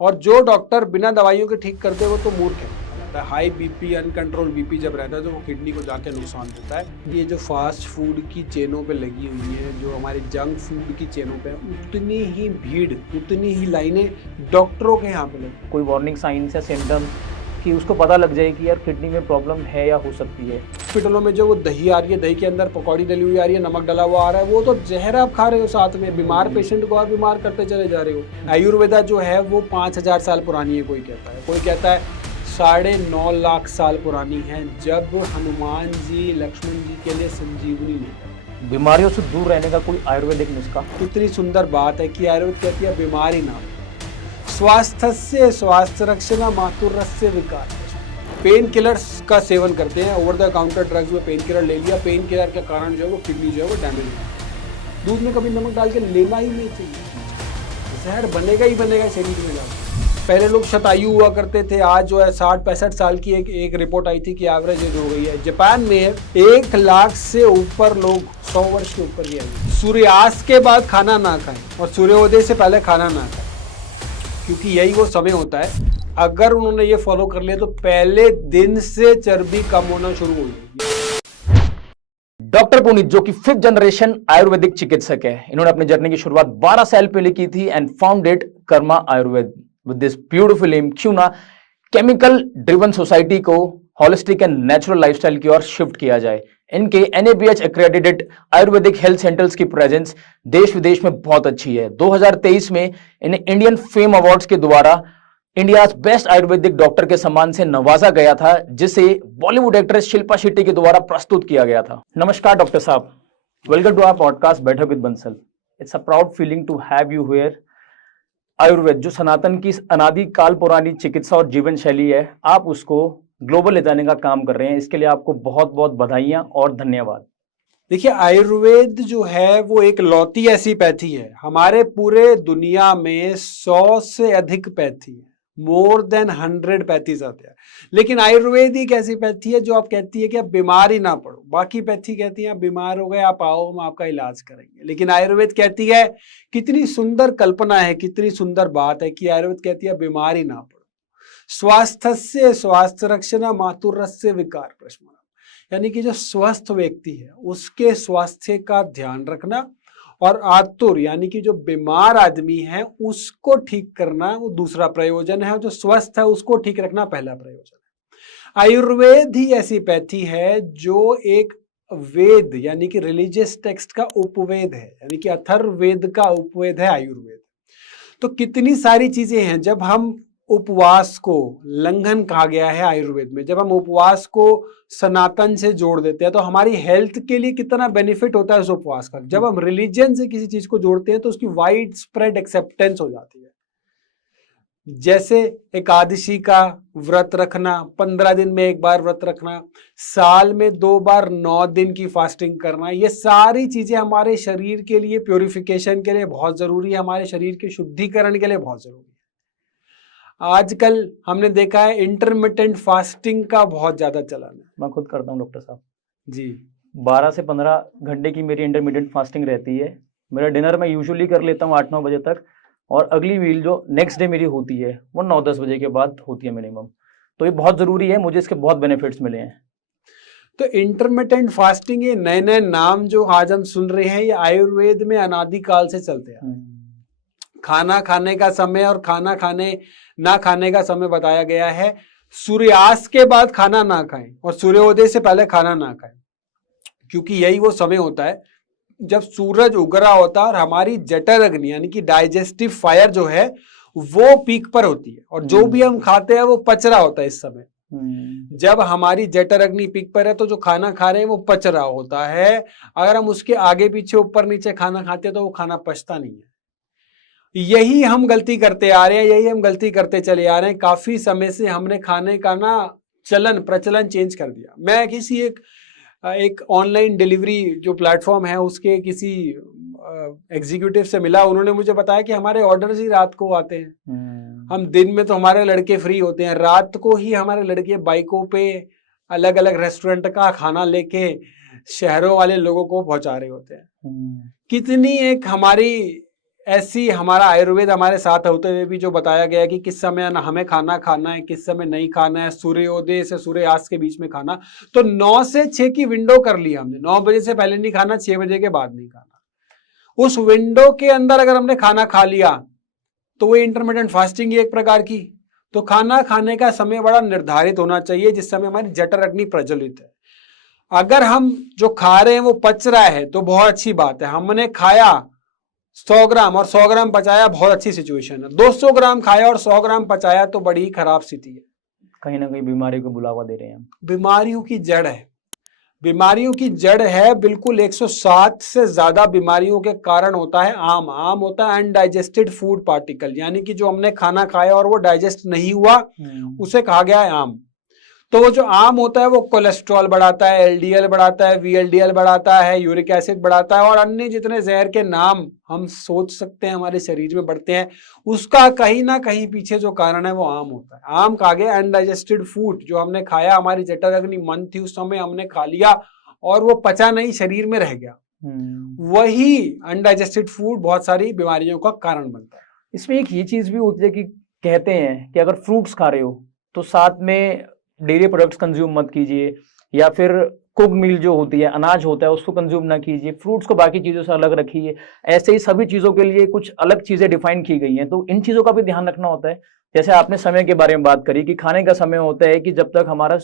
और जो डॉक्टर बिना दवाइयों के ठीक करते वो तो मूर्ख है। हाई बीपी, अनकंट्रोल बीपी जब रहता है तो वो किडनी को जाके नुकसान देता है। ये जो फास्ट फूड की चेनों पे लगी हुई है, जो हमारी जंक फूड की चेनों पे, उतनी ही भीड़, उतनी ही लाइनें डॉक्टरों के यहाँ पे लगी। कोई वार्निंग साइंस या सिम्टम कि उसको पता लग जाए कि यार किडनी में प्रॉब्लम है या हो सकती है। हॉस्पिटलों में जो वो दही आ रही है, दही के अंदर पकौड़ी डली हुई आ रही है, नमक डला हुआ आ रहा है, वो तो जहर आप खा रहे हो, साथ में बीमार पेशेंट को आप बीमार करते चले जा रहे हो। आयुर्वेदा जो है वो 5000 साल पुरानी है, कोई कहता है 9.5 लाख साल पुरानी है, जब हनुमान जी लक्ष्मण जी के लिए संजीवनी लेकर। बीमारियों से दूर रहने का कोई आयुर्वेदिक नुस्खा? इतनी सुंदर बात है कि आयुर्वेद कहती है बीमारी ना, स्वास्थ्य से स्वास्थ्य रक्षण मातुरस्य विकार। पेन किलर्स का सेवन करते हैं, ओवर द काउंटर ड्रग्स में पेन किलर ले लिया, पेन किलर के कारण जो है वो किडनी जो है वो डैमेज है। दूध में कभी नमक डाल के लेना ही नहीं चाहिए, जहर बनेगा ही बनेगा शरीर में जाकर। पहले लोग शतायु हुआ करते थे, आज जो है 60-65 साल की एक रिपोर्ट आई थी कि एवरेज एज हो गई है। जापान में 1 लाख से ऊपर लोग 100 वर्ष के ऊपर की आयु। सूर्यास्त के बाद खाना ना खाएं और सूर्योदय से पहले खाना ना खाएं, क्योंकि यही वो समय होता है। अगर उन्होंने ये फॉलो कर लिया तो पहले दिन से चर्बी कम होना शुरू हो जाएगी। डॉक्टर पुनीत जो कि 5th जनरेशन आयुर्वेदिक चिकित्सक है, इन्होंने अपनी जर्नी की शुरुआत 12 साल पहले की थी and founded Karma Ayurveda with this beautiful aim. क्यों ना केमिकल ड्रिवन सोसाइटी को होलिस्टिक एंड नेचुरल लाइफस्टाइल की ओर शिफ्ट किया जाए। इनके NABH accredited Ayurvedic health centres की प्रेजेंस देश विदेश में बहुत अच्छी है। 2023 में इन्हें इंडियन फेम अवार्ड्स के द्वारा इंडिया बेस्ट आयुर्वेदिक डॉक्टर के सम्मान से नवाजा गया था, जिसे बॉलीवुड एक्ट्रेस शिल्पा शेट्टी के द्वारा प्रस्तुत किया गया था। नमस्कार डॉक्टर साहब, welcome to our podcast Baithak with Bansal. It's a proud feeling to have you here. Ayurveda जो सनातन की अनादि काल पुरानी चिकित्सा और जीवन शैली है, आप उसको ग्लोबल ले जाने का काम कर रहे हैं। इसके लिए आपको बहुत बहुत बधाइयां और धन्यवाद। देखिए, आयुर्वेद जो है वो एक लौती ऐसी पैथी है। हमारे पूरे दुनिया में 100 से अधिक पैथी है, मोर देन 100 पैथीज आते हैं, लेकिन आयुर्वेद एक ऐसी पैथी है जो आप कहती है कि आप बीमार ही ना पड़ो। बाकी पैथी कहती है आप बीमार हो गए, आप आओ, हम आपका इलाज करेंगे। लेकिन आयुर्वेद कहती है, कितनी सुंदर कल्पना है, कितनी सुंदर बात है कि आयुर्वेद कहती है बीमार ही ना पड़ो। स्वास्थ्य से स्वास्थ्य रक्षण मातुरस्य विकार प्रशमनम, यानी कि जो स्वस्थ व्यक्ति है उसके स्वास्थ्य का ध्यान रखना, और आतुर यानी कि जो बीमार आदमी है उसको ठीक करना वो दूसरा प्रयोजन है, और जो स्वस्थ है उसको ठीक रखना पहला प्रयोजन है। आयुर्वेद ही ऐसी पैथी है जो एक वेद यानी कि रिलीजियस टेक्स्ट का उपवेद है, यानी कि अथर्ववेद का उपवेद है आयुर्वेद। तो कितनी सारी चीजें हैं। जब हम उपवास को लंघन कहा गया है आयुर्वेद में, जब हम उपवास को सनातन से जोड़ देते हैं तो हमारी हेल्थ के लिए कितना बेनिफिट होता है उस उपवास का। जब हम रिलीजन से किसी चीज को जोड़ते हैं तो उसकी वाइड स्प्रेड एक्सेप्टेंस हो जाती है। जैसे एकादशी का व्रत रखना, 15 दिन में एक बार व्रत रखना, साल में 2 बार 9 दिन की फास्टिंग करना, ये सारी चीजें हमारे शरीर के लिए प्योरिफिकेशन के लिए बहुत जरूरी है, हमारे शरीर के शुद्धिकरण के लिए बहुत जरूरी है। आजकल हमने देखा है इंटरमिटेंट फास्टिंग का बहुत ज्यादा चलन है। मैं खुद करता हूँ डॉक्टर साहब जी। 12 से 15 घंटे की मेरी इंटरमीडिएट फास्टिंग रहती है। मेरा डिनर मैं यूजुअली कर लेता हूँ 8-9 बजे तक, और अगली मील जो नेक्स्ट डे मेरी होती है वो 9-10 बजे के बाद होती है मिनिमम। तो ये बहुत ज़रूरी है, मुझे इसके बहुत बेनिफिट्स मिले हैं। तो इंटरमिटेंट फास्टिंग, ये नए नए नाम जो आज हम सुन रहे हैं, ये आयुर्वेद में अनादिकाल से चलते हैं। खाना खाने का समय और खाना खाने ना खाने का समय बताया गया है। सूर्यास्त के बाद खाना ना खाएं और सूर्योदय से पहले खाना ना खाएं, क्योंकि यही वो समय होता है जब सूरज उग रहा होता है और हमारी जठर अग्नि यानी कि डाइजेस्टिव फायर जो है वो पीक पर होती है, और जो भी हम खाते हैं वो पच रहा होता है इस समय। जब हमारी जठर अग्नि पीक पर है तो जो खाना खा रहे हैं वो पच रहा होता है। अगर हम उसके आगे पीछे ऊपर नीचे खाना खाते हैं तो वो खाना पचता नहीं है। यही हम गलती करते आ रहे हैं, यही हम गलती करते चले आ रहे हैं। काफी समय से हमने खाने का ना प्रचलन चेंज कर दिया। मैं किसी एक ऑनलाइन डिलीवरी जो प्लेटफॉर्म है उसके किसी एग्जीक्यूटिव से मिला, उन्होंने मुझे बताया कि हमारे ऑर्डर्स ही रात को आते हैं। हम दिन में तो हमारे लड़के फ्री होते हैं, रात को ही हमारे लड़के बाइकों पे अलग अलग रेस्टोरेंट का खाना लेके शहरों वाले लोगों को पहुंचा रहे होते हैं। कितनी एक हमारी ऐसी हमारा आयुर्वेद हमारे साथ होते हुए भी जो बताया गया है कि किस समय हमें खाना खाना है, किस समय नहीं खाना है, सूर्योदय से सूर्यास्त के बीच में खाना, तो 9 से 6 की विंडो कर ली हमने। 9 बजे से पहले नहीं खाना, 6 बजे के बाद नहीं खाना। उस विंडो के अंदर अगर हमने खाना खा लिया तो वो इंटरमिटेंट फास्टिंग है एक प्रकार की। तो खाना खाने का समय बड़ा निर्धारित होना चाहिए जिस समय हमारी जठर अग्नि प्रज्वलित है। अगर हम जो खा रहे हैं वो पच रहा है तो बहुत अच्छी बात है। हमने खाया 100 ग्राम और 100 ग्राम पचाया, बहुत अच्छी सिचुएशन है। 200 ग्राम खाया और 100 ग्राम पचाया तो बड़ी खराब स्थिति है। कहीं ना कहीं बीमारी को बुलावा दे रहे हैं हम। बीमारियों की जड़ है, बीमारियों की जड़ है बिल्कुल। 107 से ज्यादा बीमारियों के कारण होता है आम। आम होता है अनडाइजेस्टेड फूड पार्टिकल, यानी कि जो हमने खाना खाया और वो डाइजेस्ट नहीं हुआ उसे कहा गया है आम। तो वो जो आम होता है वो कोलेस्ट्रॉल बढ़ाता है, एलडीएल बढ़ाता है, वीएलडीएल बढ़ाता है, यूरिक एसिड बढ़ाता है और अन्य जितने जहर के नाम हम सोच सकते हैं हमारे शरीर में बढ़ते हैं, उसका कहीं ना कहीं पीछे जो कारण है वो आम होता है। आम खा गया अनडाइजेस्टेड फूड, जो हमने खाया, हमारी जठर अग्नि मंद थी उस समय, हमने खा लिया और वो पचा नहीं, शरीर में रह गया। वही अनडाइजेस्टेड फूड बहुत सारी बीमारियों का कारण बनता है। इसमें एक ये चीज भी होती है कि कहते हैं कि अगर फ्रूट्स खा रहे हो तो साथ में डेयरी प्रोडक्ट्स कंज्यूम मत कीजिए, या फिर कुक मील जो होती है, अनाज होता है, उसको कंज्यूम ना कीजिए, फ्रूट्स को बाकी चीज़ों से अलग रखिए। ऐसे ही सभी चीज़ों के लिए कुछ अलग चीज़ें डिफाइन की गई हैं, तो इन चीज़ों का भी ध्यान रखना होता है। जैसे आपने समय के बारे में बात करी कि खाने का समय होता है कि जब तक हमारा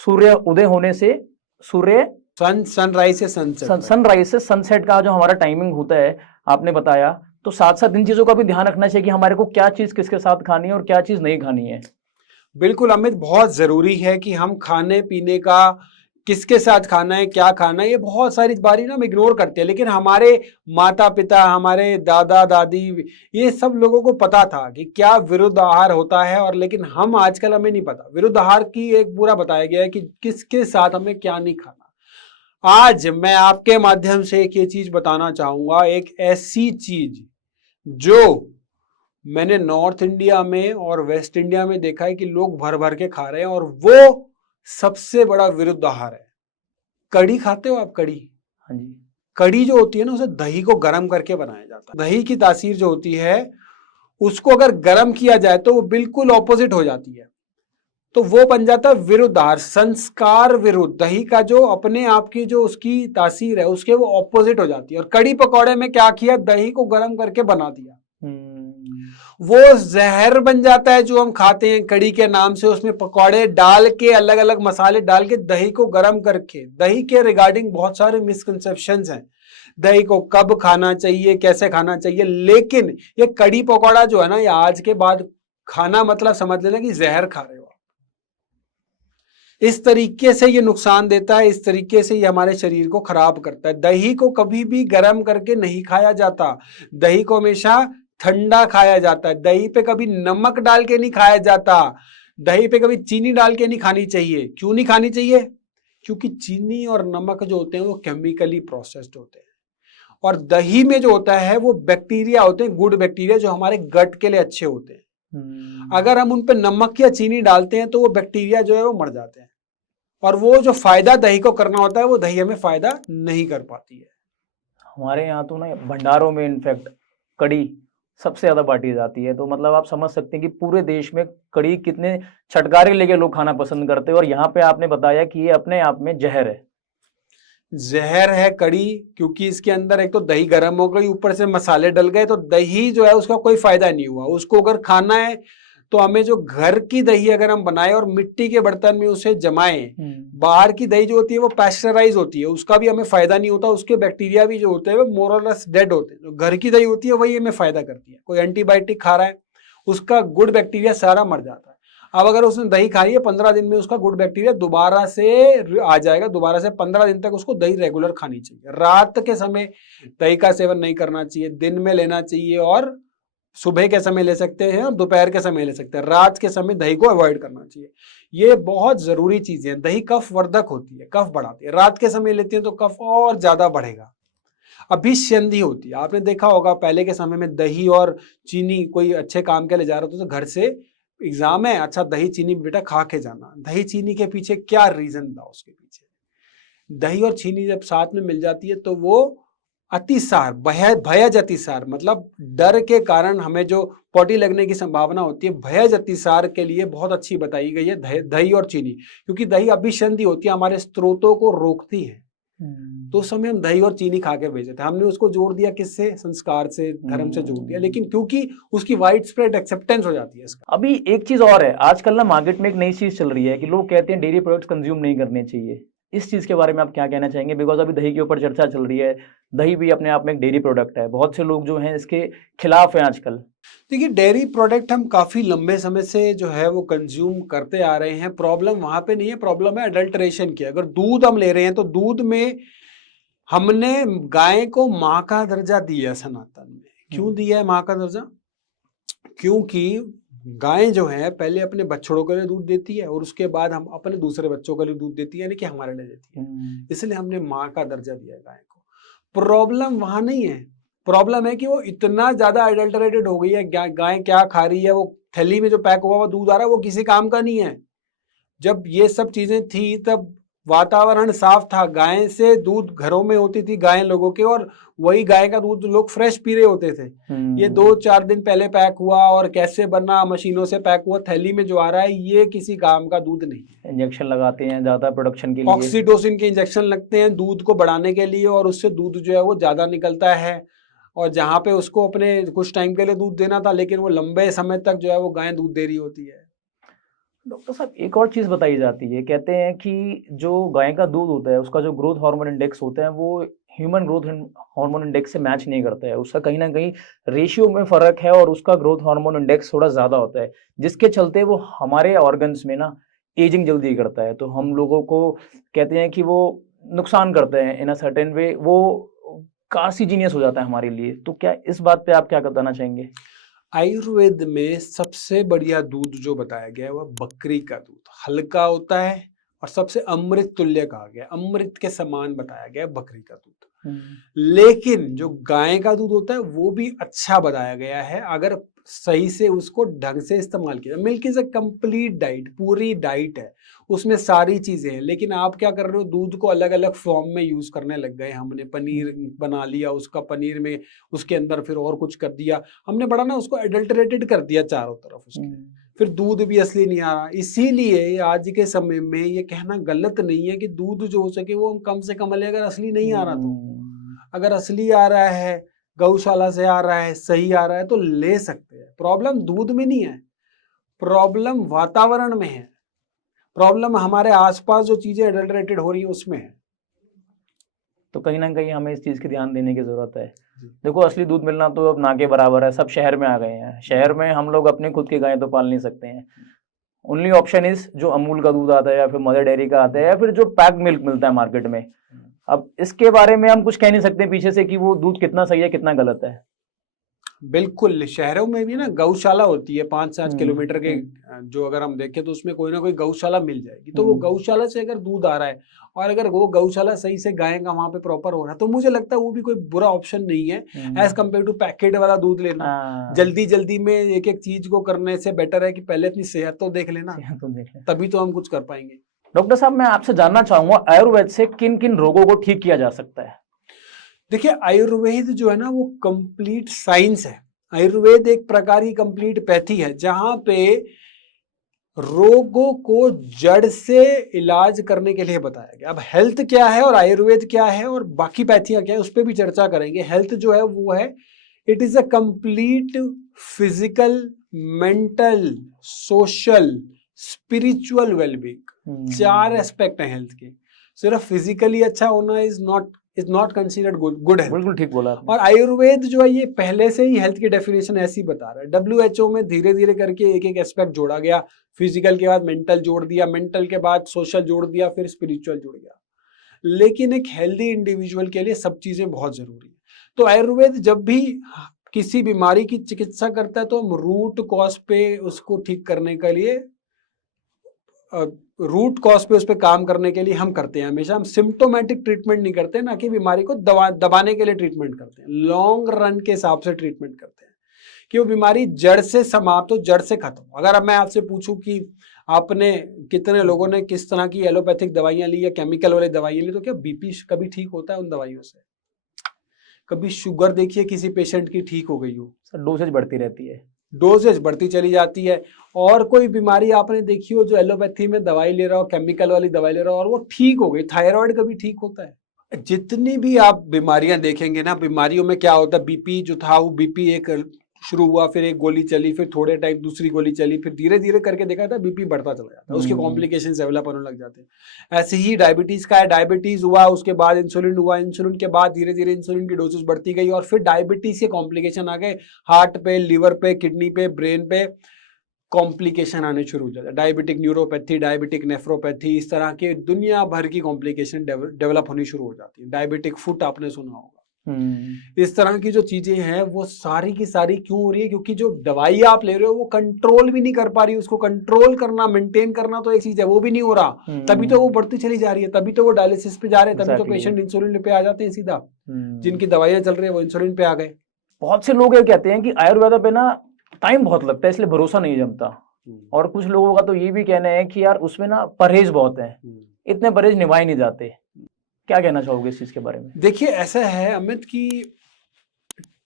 सूर्य उदय होने से सूर्य सनराइज से सनसेट, सनराइज से सनसेट का जो हमारा टाइमिंग होता है आपने बताया, तो साथ साथ इन चीज़ों का भी ध्यान रखना चाहिए कि हमारे को क्या चीज़ किसके साथ खानी है और क्या चीज़ नहीं खानी है। बिल्कुल अमित, बहुत जरूरी है कि हम खाने पीने का किसके साथ खाना है, क्या खाना है, ये बहुत सारी बारी ना हम इग्नोर करते हैं। लेकिन हमारे माता पिता, हमारे दादा दादी, ये सब लोगों को पता था कि क्या विरुद्ध आहार होता है, और लेकिन हम आजकल हमें नहीं पता। विरुद्ध आहार की एक पूरा बताया गया है कि किसके साथ हमें क्या नहीं खाना। आज मैं आपके माध्यम से एक ये चीज बताना चाहूंगा, एक ऐसी चीज जो मैंने नॉर्थ इंडिया में और वेस्ट इंडिया में देखा है कि लोग भर भर के खा रहे हैं, और वो सबसे बड़ा विरुद्ध आहार है। कड़ी खाते हो आप? कड़ी? हाँ जी। कड़ी जो होती है ना, उसे दही को गर्म करके बनाया जाता है। दही की तासीर जो होती है उसको अगर गर्म किया जाए तो वो बिल्कुल ऑपोजिट हो जाती है, तो वो बन जाता है विरुद्ध आहार, संस्कार विरुद्ध। दही का जो अपने आप की जो उसकी तासीर है उसके वो ऑपोजिट हो जाती है। और कड़ी पकौड़े में क्या किया, दही को गर्म करके बना दिया, वो जहर बन जाता है जो हम खाते हैं कड़ी के नाम से। उसमें पकौड़े डाल के, अलग अलग मसाले डाल के, दही को गर्म करके। दही के रिगार्डिंग बहुत सारे मिसकंसेप्शंस हैं, दही को कब खाना चाहिए, कैसे खाना चाहिए। लेकिन ये कड़ी पकौड़ा जो है ना, ये आज के बाद खाना मतलब समझ लेना कि जहर खा रहे हो। इस तरीके से ये नुकसान देता है, इस तरीके से ये हमारे शरीर को खराब करता है। दही को कभी भी गर्म करके नहीं खाया जाता, दही को हमेशा ठंडा खाया जाता है। दही पे कभी नमक डाल के नहीं खाया जाता, दही पे कभी चीनी डाल के नहीं खानी चाहिए। क्यों नहीं खानी चाहिए? क्योंकि चीनी और नमक जो होते हैं वो केमिकली प्रोसेस्ड होते हैं, और दही में जो होता है वो बैक्टीरिया होते हैं, गुड बैक्टीरिया, जो हमारे गट के लिए अच्छे होते हैं। अगर हम उन पे नमक या चीनी डालते हैं तो वो बैक्टीरिया जो है वो मर जाते हैं, और वो जो फायदा दही को करना होता है वो दही हमें फायदा नहीं कर पाती है। हमारे यहाँ तो ना भंडारों में इनफैक्ट कड़ी सबसे ज्यादा बांटी जाती है, तो मतलब आप समझ सकते हैं कि पूरे देश में कड़ी कितने छटकारे लेके लोग खाना पसंद करते हैं। और यहाँ पे आपने बताया कि ये अपने आप में जहर है। जहर है कड़ी, क्योंकि इसके अंदर एक तो दही गर्म हो गई, ऊपर से मसाले डल गए, तो दही जो है उसका कोई फायदा नहीं हुआ। उसको अगर खाना है तो हमें जो घर की दही अगर हम बनाए और मिट्टी के बर्तन में उसे जमाएं, बाहर की दही जो होती है वो पैस्चराइज होती है, उसका भी हमें फायदा नहीं होता, उसके बैक्टीरिया भी जो होते हैं वो मोर और लेस डेड होते हैं। जो घर की दही होती है वही हमें फायदा करती है। कोई एंटीबायोटिक खा रहा है, उसका गुड बैक्टीरिया सारा मर जाता है। अब अगर उसने दही खाई है 15 दिन में उसका गुड बैक्टीरिया दोबारा से आ जाएगा, दोबारा से 15 दिन तक उसको दही रेगुलर खानी चाहिए। रात के समय दही का सेवन नहीं करना चाहिए, दिन में लेना चाहिए, और सुबह के समय ले सकते हैं और दोपहर के समय ले सकते हैं। रात के समय दही को अवॉइड करना चाहिए। ये बहुत जरूरी चीजें हैं। दही कफ वर्धक होती है, कफ बढ़ाती है। रात के समय लेते हैं तो कफ और ज्यादा बढ़ेगा। अभिसंधि होती है, आपने देखा होगा पहले के समय में दही और चीनी, कोई अच्छे काम के लिए जा रहा था तो घर से एग्जाम है, अच्छा दही चीनी बेटा खा के जाना। दही चीनी के पीछे क्या रीजन था? उसके पीछे दही और चीनी जब साथ में मिल जाती है तो वो अतिसार, भयज अतिसार, मतलब डर के कारण हमें जो पॉटी लगने की संभावना होती है, भयज अतिसार के लिए बहुत अच्छी बताई गई है दही और चीनी, क्योंकि दही अभिसंधि होती है, हमारे स्त्रोतों को रोकती है। तो उस समय हम दही और चीनी खा के भेजे थे, हमने उसको जोड़ दिया किससे, संस्कार से, धर्म से जोड़ दिया, लेकिन क्योंकि उसकी वाइड स्प्रेड एक्सेप्टेंस हो जाती है इसका। अभी एक चीज और है, आजकल ना मार्केट में एक नई चीज चल रही है कि लोग कहते हैं डेयरी प्रोडक्ट्स कंज्यूम नहीं करने चाहिए। इस चीज के बारे में आप क्या कहना चाहेंगे? बिकॉज अभी दही के ऊपर चर्चा चल रही है, दही भी अपने आप में एक डेयरी प्रोडक्ट है, बहुत से लोग जो हैं इसके खिलाफ हैं आजकल। देखिए, डेयरी प्रोडक्ट हम काफी लंबे समय से जो है वो कंज्यूम करते आ रहे हैं। प्रॉब्लम वहां पे नहीं है, प्रॉब्लम है अडल्ट्रेशन की। अगर दूध हम ले रहे हैं तो दूध में हमने गाय को माँ का दर्जा दिया सनातन में। क्यों दिया है माँ का दर्जा? क्योंकि गाय जो है पहले अपने बछड़ों के लिए दूध देती है और उसके बाद हम अपने दूसरे बच्चों के लिए दूध देती है, यानी कि हमारे लिए देती है, इसलिए हमने माँ का दर्जा दिया गाय को। प्रॉब्लम वहां नहीं है, प्रॉब्लम है कि वो इतना ज्यादा अडल्टरेटेड हो गई है। गाय क्या खा रही है, वो थैली में जो पैक हुआ हुआ दूध आ रहा है वो किसी काम का नहीं है। जब ये सब चीजें थी तब वातावरण साफ था, गाय से दूध घरों में होती थी गाय लोगों के, और वही गाय का दूध लोग फ्रेश पी रहे होते थे। ये 2-4 दिन पहले पैक हुआ और कैसे बना, मशीनों से पैक हुआ, थैली में जो आ रहा है ये किसी काम का दूध नहीं है। इंजेक्शन लगाते हैं ज्यादा प्रोडक्शन के लिए, ऑक्सीटोसिन के इंजेक्शन लगते हैं दूध को बढ़ाने के लिए, और उससे दूध जो है वो ज्यादा निकलता है। और जहाँ पे उसको अपने कुछ टाइम के लिए दूध देना था, लेकिन वो लंबे समय तक जो है वो गाय दूध दे रही होती है। डॉक्टर साहब एक और चीज बताई जाती है, कहते हैं कि जो गाय का दूध होता है उसका जो ग्रोथ हार्मोन इंडेक्स होता है वो ह्यूमन ग्रोथ हार्मोन इंडेक्स से मैच नहीं करता है, उसका कहीं ना कहीं रेशियो में फर्क है और उसका ग्रोथ हार्मोन इंडेक्स थोड़ा ज्यादा होता है, जिसके चलते वो हमारे ऑर्गन्स में ना एजिंग जल्दी करता है। तो हम लोगों को कहते हैं कि वो नुकसान करते हैं इन अ सर्टेन वे, वो कार्सिजीनियस हो जाता है हमारे लिए। तो क्या इस बात पे आप क्या बताना चाहेंगे? आयुर्वेद में सबसे बढ़िया दूध जो बताया गया है वह बकरी का दूध, हल्का होता है और सबसे अमृत तुल्य कहा गया, अमृत के समान बताया गया है बकरी का दूध। लेकिन जो गाय का दूध होता है वो भी अच्छा बताया गया है, अगर सही से उसको ढंग से इस्तेमाल किया। Milk is a complete diet, पूरी डाइट है, उसमें सारी चीजें हैं, लेकिन आप क्या कर रहे हो, दूध को अलग अलग फॉर्म में यूज करने लग गए। हमने पनीर बना लिया, उसका पनीर में उसके अंदर फिर और कुछ कर दिया, हमने बड़ा ना उसको एडल्टरेटेड कर दिया चारों तरफ उसके, फिर दूध भी असली नहीं आ रहा। इसीलिए आज के समय में ये कहना गलत नहीं है कि दूध जो हो सके वो हम कम से कम ले, अगर असली नहीं आ रहा तो, अगर असली आ रहा है, गौशाला से आ रहा है, सही आ रहा है तो ले सकते हैं। प्रॉब्लम दूध में नहीं है, प्रॉब्लम वातावरण में है, प्रॉब्लम हमारे आसपास जो चीजें एडल्टरेटेड हो रही है उसमें है। तो कहीं ना कहीं हमें इस चीज की ध्यान देने की जरूरत है। देखो असली दूध मिलना तो अब ना के बराबर है, सब शहर में आ गए हैं, शहर में हम लोग अपने खुद की गाय तो पाल नहीं सकते हैं। ओनली ऑप्शन इज जो अमूल का दूध आता है या फिर मदर डेयरी का आता है या फिर जो पैक्ड मिल्क मिलता है मार्केट में। अब इसके बारे में हम कुछ कह नहीं सकते पीछे से कि वो दूध कितना सही है कितना गलत है। बिल्कुल, शहरों में भी ना गौशाला होती है 5-7 किलोमीटर के, जो अगर हम देखें तो उसमें कोई ना कोई गौशाला मिल जाएगी। तो वो गौशाला से अगर दूध आ रहा है और अगर वो गौशाला सही से गाय का वहां पे प्रॉपर हो रहा है, तो मुझे लगता है वो भी कोई बुरा ऑप्शन नहीं है एज कम्पेयर टू पैकेट वाला दूध लेना। जल्दी जल्दी में एक एक चीज को करने से बेटर है कि पहले अपनी सेहत तो देख लेना, तभी तो हम कुछ कर पाएंगे। डॉक्टर साहब मैं आपसे जानना चाहूंगा आयुर्वेद से किन किन रोगों को ठीक किया जा सकता है? देखिए, आयुर्वेद जो है ना वो कंप्लीट साइंस है। आयुर्वेद एक प्रकार की कंप्लीट पैथी है जहां पे रोगों को जड़ से इलाज करने के लिए बताया गया। अब हेल्थ क्या है और आयुर्वेद क्या है और बाकी पैथियां क्या है उस पर भी चर्चा करेंगे। हेल्थ जो है वो है, it is a complete physical, mental, social, spiritual wellbeing, 4 aspect है हेल्थ के। सिर्फ फिजिकली अच्छा होना is not considered good health. बिल्कुल ठीक बोला। और आयुर्वेद जो है ये पहले से ही हेल्थ की डेफिनेशन ऐसी बता रहा है। WHO में धीरे धीरे करके एक एक एस्पेक्ट जोड़ा गया, फिजिकल के बाद मेंटल जोड़ दिया, मेंटल के बाद सोशल जोड़ दिया, फिर स्पिरिचुअल जुड़ गया। लेकिन एक हेल्दी इंडिविजुअल के लिए सब चीजें बहुत जरूरी है। तो आयुर्वेद जब भी किसी बीमारी की चिकित्सा करता है तो हम रूट कॉज पे उसको ठीक करने के लिए, रूट कॉज पे उस पर काम करने के लिए हम करते हैं। हमेशा हम सिम्टोमेटिक ट्रीटमेंट नहीं करते, ना कि बीमारी को दबाने के लिए ट्रीटमेंट करते हैं। लॉन्ग रन के हिसाब से ट्रीटमेंट करते हैं कि वो बीमारी जड़ से समाप्त हो, जड़ से खत्म। अगर अब मैं आपसे पूछूं कि आपने कितने लोगों ने किस तरह की एलोपैथिक दवाइयां ली या केमिकल वाली दवाइयां ली, तो क्या बीपी कभी ठीक होता है उन दवाइयों से? कभी शुगर देखिए किसी पेशेंट की ठीक हो गई हो, सर डोसेज बढ़ती रहती है। डोजेज बढ़ती चली जाती है। और कोई बीमारी आपने देखी हो जो एलोपैथी में दवाई ले रहा हो, केमिकल वाली दवाई ले रहा हो और वो ठीक हो गई, थायराइड कभी ठीक होता है? जितनी भी आप बीमारियां देखेंगे ना, बीमारियों में क्या होता है, बीपी जो था वो बीपी एक शुरू हुआ, फिर एक गोली चली, फिर थोड़े टाइम दूसरी गोली चली, फिर धीरे धीरे करके देखा था बीपी बढ़ता चला जाता है, उसके कॉम्प्लिकेशंस डेवलप होने लग जाते हैं। ऐसे ही डायबिटीज का है, डायबिटीज हुआ उसके बाद इंसुलिन हुआ, इंसुलिन के बाद धीरे धीरे इंसुलिन की डोजेस बढ़ती गई और फिर डायबिटीज के कॉम्प्लिकेशन आ गए, हार्ट पे, लिवर पे, किडनी पे, ब्रेन पे कॉम्प्लिकेशन आने शुरू हो जाते हैं। डायबिटिक न्यूरोपैथी, डायबिटिक नेफ्रोपैथी, इस तरह के दुनिया भर की कॉम्प्लिकेशन डेवलप होनी शुरू हो जाती है। डायबिटिक फुट आपने सुना होगा। इस तरह की जो चीजें हैं वो सारी की सारी क्यों हो रही है? क्योंकि जो दवाई आप ले रहे हो वो कंट्रोल भी नहीं कर पा रही, उसको कंट्रोल करना, मेंटेन करना तो एक चीज है, वो भी नहीं हो रहा, तभी तो वो बढ़ती चली जा रही है, तभी तो वो डायलिसिस पे जा रहे हैं, तभी तो पेशेंट इंसुलिन पे आ जाते हैं सीधा। जिनकी दवाइयां चल रही है वो इंसुलिन पे आ गए। बहुत से लोग ये कहते हैं कि आयुर्वेदा पे ना टाइम बहुत लगता है इसलिए भरोसा नहीं जमता, और कुछ लोगों का तो ये भी कहना है कि यार उसमें ना परहेज बहुत है, इतने परहेज निभाए नहीं जाते। क्या कहना चाहोगे इस चीज के बारे में? देखिए ऐसा है अमित कि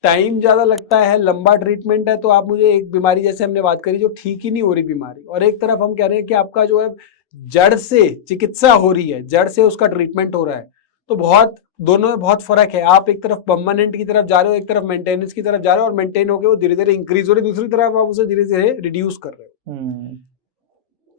टाइम ज्यादा लगता है, लंबा ट्रीटमेंट है, तो आप मुझे एक बीमारी जैसे हमने बात करी जो ठीक ही नहीं हो रही बीमारी, और एक तरफ हम कह रहे हैं कि आपका जो है जड़ से चिकित्सा हो रही है, जड़ से उसका ट्रीटमेंट हो रहा है, तो बहुत दोनों में बहुत फर्क है। आप एक तरफ परमानेंट की तरफ जा रहे हो, एक तरफ मेंटेनेंस की तरफ जा रहे हो, और मेंटेन होकर वो धीरे धीरे इंक्रीज हो रही है, दूसरी तरफ आप उसे धीरे धीरे रिड्यूस कर रहे हो।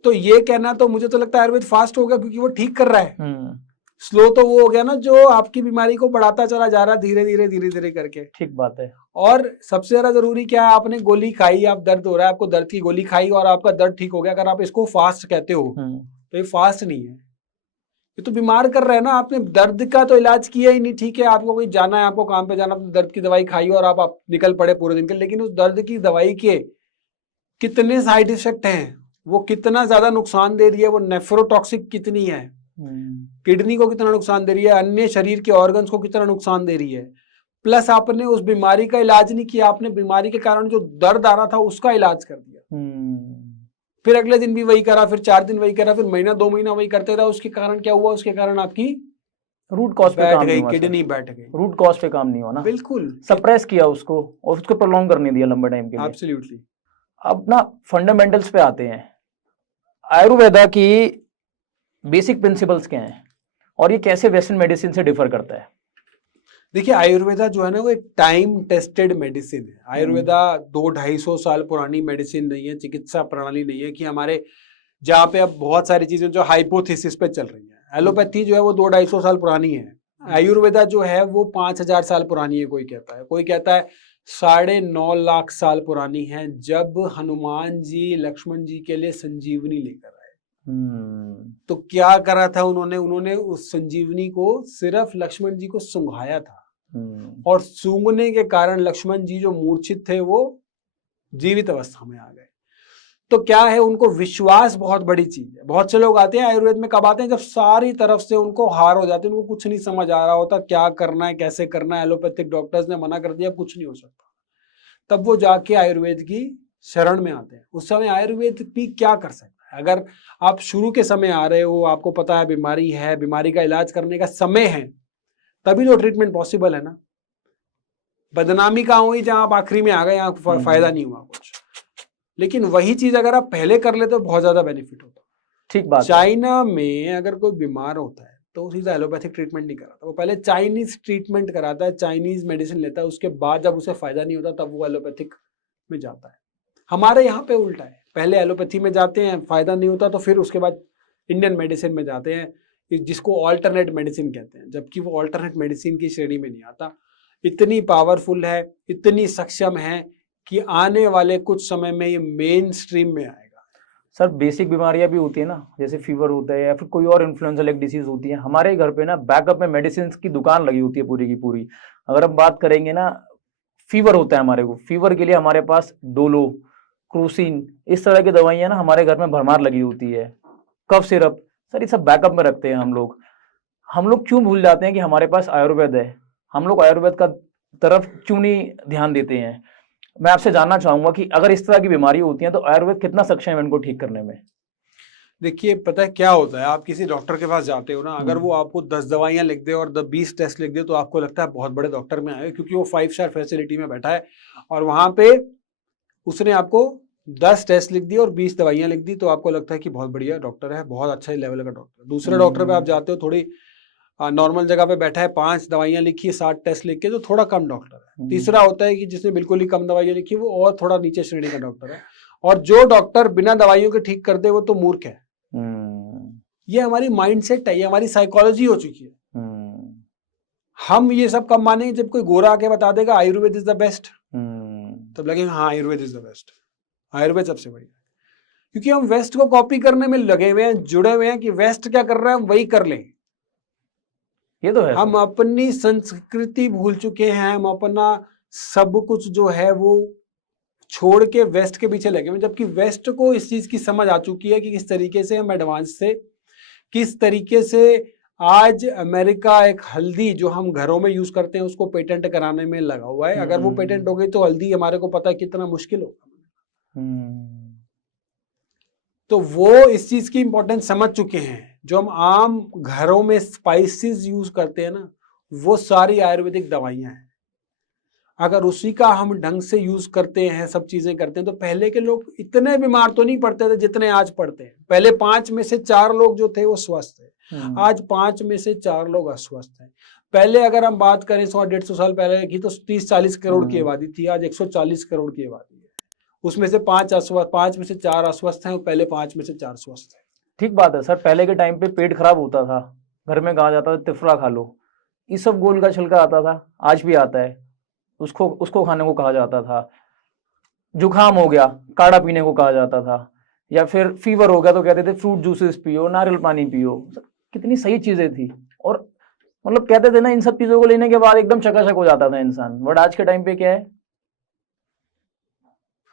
तो ये कहना तो मुझे तो लगता है आयुर्वेद फास्ट होगा क्योंकि वो ठीक कर रहा है। स्लो तो वो हो गया ना जो आपकी बीमारी को बढ़ाता चला जा रहा है धीरे धीरे करके। ठीक बात है। और सबसे ज्यादा जरूरी क्या है, आपने गोली खाई, आप दर्द हो रहा है, आपको दर्द की गोली खाई और आपका दर्द ठीक हो गया, अगर आप इसको फास्ट कहते हो तो ये फास्ट नहीं है, ये तो बीमार कर रहा है ना। आपने दर्द का तो इलाज किया ही नहीं, ठीक है आपको कोई जाना है, आपको काम पे जाना, तो दर्द की दवाई खाई और आप निकल पड़े पूरे दिन के, लेकिन उस दर्द की दवाई के कितने साइड इफेक्ट हैं, वो कितना ज्यादा नुकसान दे रही है, वो नेफ्रोटॉक्सिक कितनी है, किडनी को कितना नुकसान दे रही है, अन्य शरीर के ऑर्गन्स को कितना नुकसान दे रही है, प्लस आपने उस बीमारी का इलाज नहीं किया, आपने बीमारी के कारण जो दर्द आ रहा था उसका इलाज कर दिया। फिर अगले दिन भी वही करा, फिर 4 दिन वही करा, फिर महीना 2 महीना वही करते रहा, उसके कारण क्या हुआ? उसके कारण आपकी रूट कॉज पे काम नहीं हुआ, किडनी बैठ गई, रूट कॉज पे काम नहीं हुआ ना, बिल्कुल सप्रेस किया उसको और उसको प्रोलॉन्ग करने दिया लंबे टाइम के लिए। एब्सोल्युटली। अब ना फंडामेंटल्स पे आते हैं, आयुर्वेदा की बेसिक प्रिंसिपल्स क्या हैं और ये कैसे वेस्टर्न मेडिसिन से डिफर करता है? देखिए आयुर्वेदा जो है ना वो एक टाइम टेस्टेड मेडिसिन है। आयुर्वेदा 200-250 साल पुरानी मेडिसिन नहीं है, चिकित्सा प्रणाली नहीं है कि हमारे जहाँ पे अब बहुत सारी चीजें जो हाइपोथेसिस पे चल रही है। एलोपैथी जो है वो 200-250 साल पुरानी है, आयुर्वेदा जो है वो 5000 साल पुरानी है, कोई कहता है, कोई कहता है 9.5 लाख साल पुरानी है, जब हनुमान जी लक्ष्मण जी के लिए संजीवनी लेकर आए। तो क्या करा था उन्होंने उस संजीवनी को सिर्फ लक्ष्मण जी को सूंघाया था, और सूंघने के कारण लक्ष्मण जी जो मूर्छित थे वो जीवित अवस्था में आ गए। तो क्या है, उनको विश्वास बहुत बड़ी चीज है। बहुत से लोग आते हैं आयुर्वेद में, कब आते हैं? जब सारी तरफ से उनको हार हो जाती है, उनको कुछ नहीं समझ आ रहा होता क्या करना है, कैसे करना है, एलोपैथिक डॉक्टर्स ने मना कर दिया, कुछ नहीं हो सकता, तब वो जाके आयुर्वेद की शरण में आते हैं। उस समय आयुर्वेद भी क्या कर सकता है? अगर आप शुरू के समय आ रहे हो, आपको पता है बीमारी है, बीमारी का इलाज करने का समय है, तभी तो ट्रीटमेंट पॉसिबल है ना। बदनामी कहाँ हुई? जहां आप आखिरी में आ गए, यहाँ फायदा नहीं हुआ कुछ। लेकिन वही चीज अगर आप पहले कर ले तो बहुत ज्यादा बेनिफिट होता। ठीक बात। चाइना में अगर कोई बीमार होता है तो सीधा एलोपैथिक ट्रीटमेंट नहीं कराता, वो पहले चाइनीज ट्रीटमेंट कराता है, चाइनीज मेडिसिन लेता है, उसके बाद जब उसे फायदा नहीं होता तब वो एलोपैथिक में जाता है। हमारे यहाँ पे उल्टा है, पहले एलोपैथी में जाते हैं, फायदा नहीं होता तो फिर उसके बाद इंडियन मेडिसिन में जाते हैं, जिसको ऑल्टरनेट मेडिसिन कहते हैं, जबकि वो ऑल्टरनेट मेडिसिन की श्रेणी में नहीं आता। इतनी पावरफुल है, इतनी सक्षम है कि आने वाले कुछ समय में ये मेन स्ट्रीम में आएगा। सर बेसिक बीमारियां भी होती है ना, जैसे फीवर होता है या फिर कोई और इन्फ्लुएंजा एक डिसीज होती है, हमारे घर पे ना बैकअप में मेडिसिन की दुकान लगी होती है पूरी की पूरी। अगर हम बात करेंगे ना, फीवर होता है हमारे को, फीवर के लिए हमारे पास डोलो, क्रूसिन, इस तरह की दवाइयां ना हमारे घर में भरमार लगी होती है, कफ सिरप, सर ये सब बैकअप में रखते हैं हम लोग क्यों भूल जाते हैं कि हमारे पास आयुर्वेद है? हम लोग आयुर्वेद का तरफ क्यों नहीं ध्यान देते हैं? मैं आपसे जानना चाहूंगा कि अगर इस तरह की बीमारी होती है तो आयुर्वेद कितना सक्षम है इनको ठीक करने में? देखिए पता है क्या होता है, आप किसी डॉक्टर के पास जाते हो ना, अगर वो आपको 10 दवाइयां लिख दे और 20 टेस्ट लिख दे तो आपको लगता है बहुत बड़े डॉक्टर में आए, क्योंकि वो 5 स्टार फैसिलिटी में बैठा है और वहां पे उसने आपको 10 टेस्ट लिख दिए और 20 दवाइयां लिख दी, तो आपको लगता है कि बहुत बढ़िया डॉक्टर है, बहुत अच्छा लेवल का डॉक्टर। दूसरे डॉक्टर पे आप जाते हो, थोड़ी नॉर्मल जगह पे बैठा है, 5 दवाइयां लिखी है, 60 टेस्ट लिख के, तो थोड़ा कम डॉक्टर है। तीसरा होता है कि जिसने बिल्कुल ही कम दवाइयां लिखी, वो और थोड़ा नीचे श्रेणी का डॉक्टर है। और जो डॉक्टर बिना दवाइयों के ठीक कर दे वो तो मूर्ख है। ये हमारी माइंडसेट है, ये हमारी साइकोलॉजी हो चुकी है। हम ये सब कब मानेंगे? जब कोई गोरा आके बता देगा आयुर्वेद इज द बेस्ट, तब लगेगा हाँ Ayurveda is the best, Ayurveda सबसे बढ़िया। क्योंकि हम वेस्ट को कॉपी करने में लगे हुए हैं, जुड़े हुए हैं कि वेस्ट क्या कर रहा है हम वही कर लें। ये तो है। हम अपनी संस्कृति भूल चुके हैं, हम अपना सब कुछ जो है वो छोड़ के वेस्ट के पीछे लगे हुए, जबकि वेस्ट को इस चीज की समझ आ चुकी है कि किस तरीके से हम एडवांस थे, किस तरीके से आज अमेरिका एक हल्दी जो हम घरों में यूज करते हैं उसको पेटेंट कराने में लगा हुआ है। अगर वो पेटेंट हो गई तो हल्दी हमारे को पता है कितना मुश्किल होगा। तो वो इस चीज की इंपॉर्टेंस समझ चुके हैं। जो हम आम घरों में स्पाइसेस यूज करते हैं ना, वो सारी आयुर्वेदिक दवाइयां हैं। अगर उसी का हम ढंग से यूज करते हैं, सब चीजें करते हैं, तो पहले के लोग इतने बीमार तो नहीं पड़ते थे जितने आज पड़ते हैं। पहले 5 में से 4 लोग जो थे वो स्वस्थ थे, आज 5 में से 4 लोग अस्वस्थ हैं। पहले अगर हम बात करें 100-150 साल पहले की, तो 30-40 करोड़ की आबादी थी, आज 140 करोड़ की आबादी है। उसमें से 5 अस्वस्थ, 5 में से 4 अस्वस्थ हैं, और पहले 5 में से 4 स्वस्थ हैं। ठीक बात है सर। पहले के टाइम पे पेट खराब होता था, घर में कहा जाता था तिफरा खा लो, ये सब गोल का छिलका आता था, आज भी आता है, उसको खाने को कहा जाता था। जुखाम हो गया, काढ़ा पीने को कहा जाता था, या फिर फीवर हो गया तो कहते थे फ्रूट जूसेस पियो, नारियल पानी पियो। कितनी सही चीजें थी, और मतलब कहते थे ना, इन सब चीजों को लेने के बाद एकदम चकाचक हो जाता था इंसान। बट आज के टाइम पे क्या है,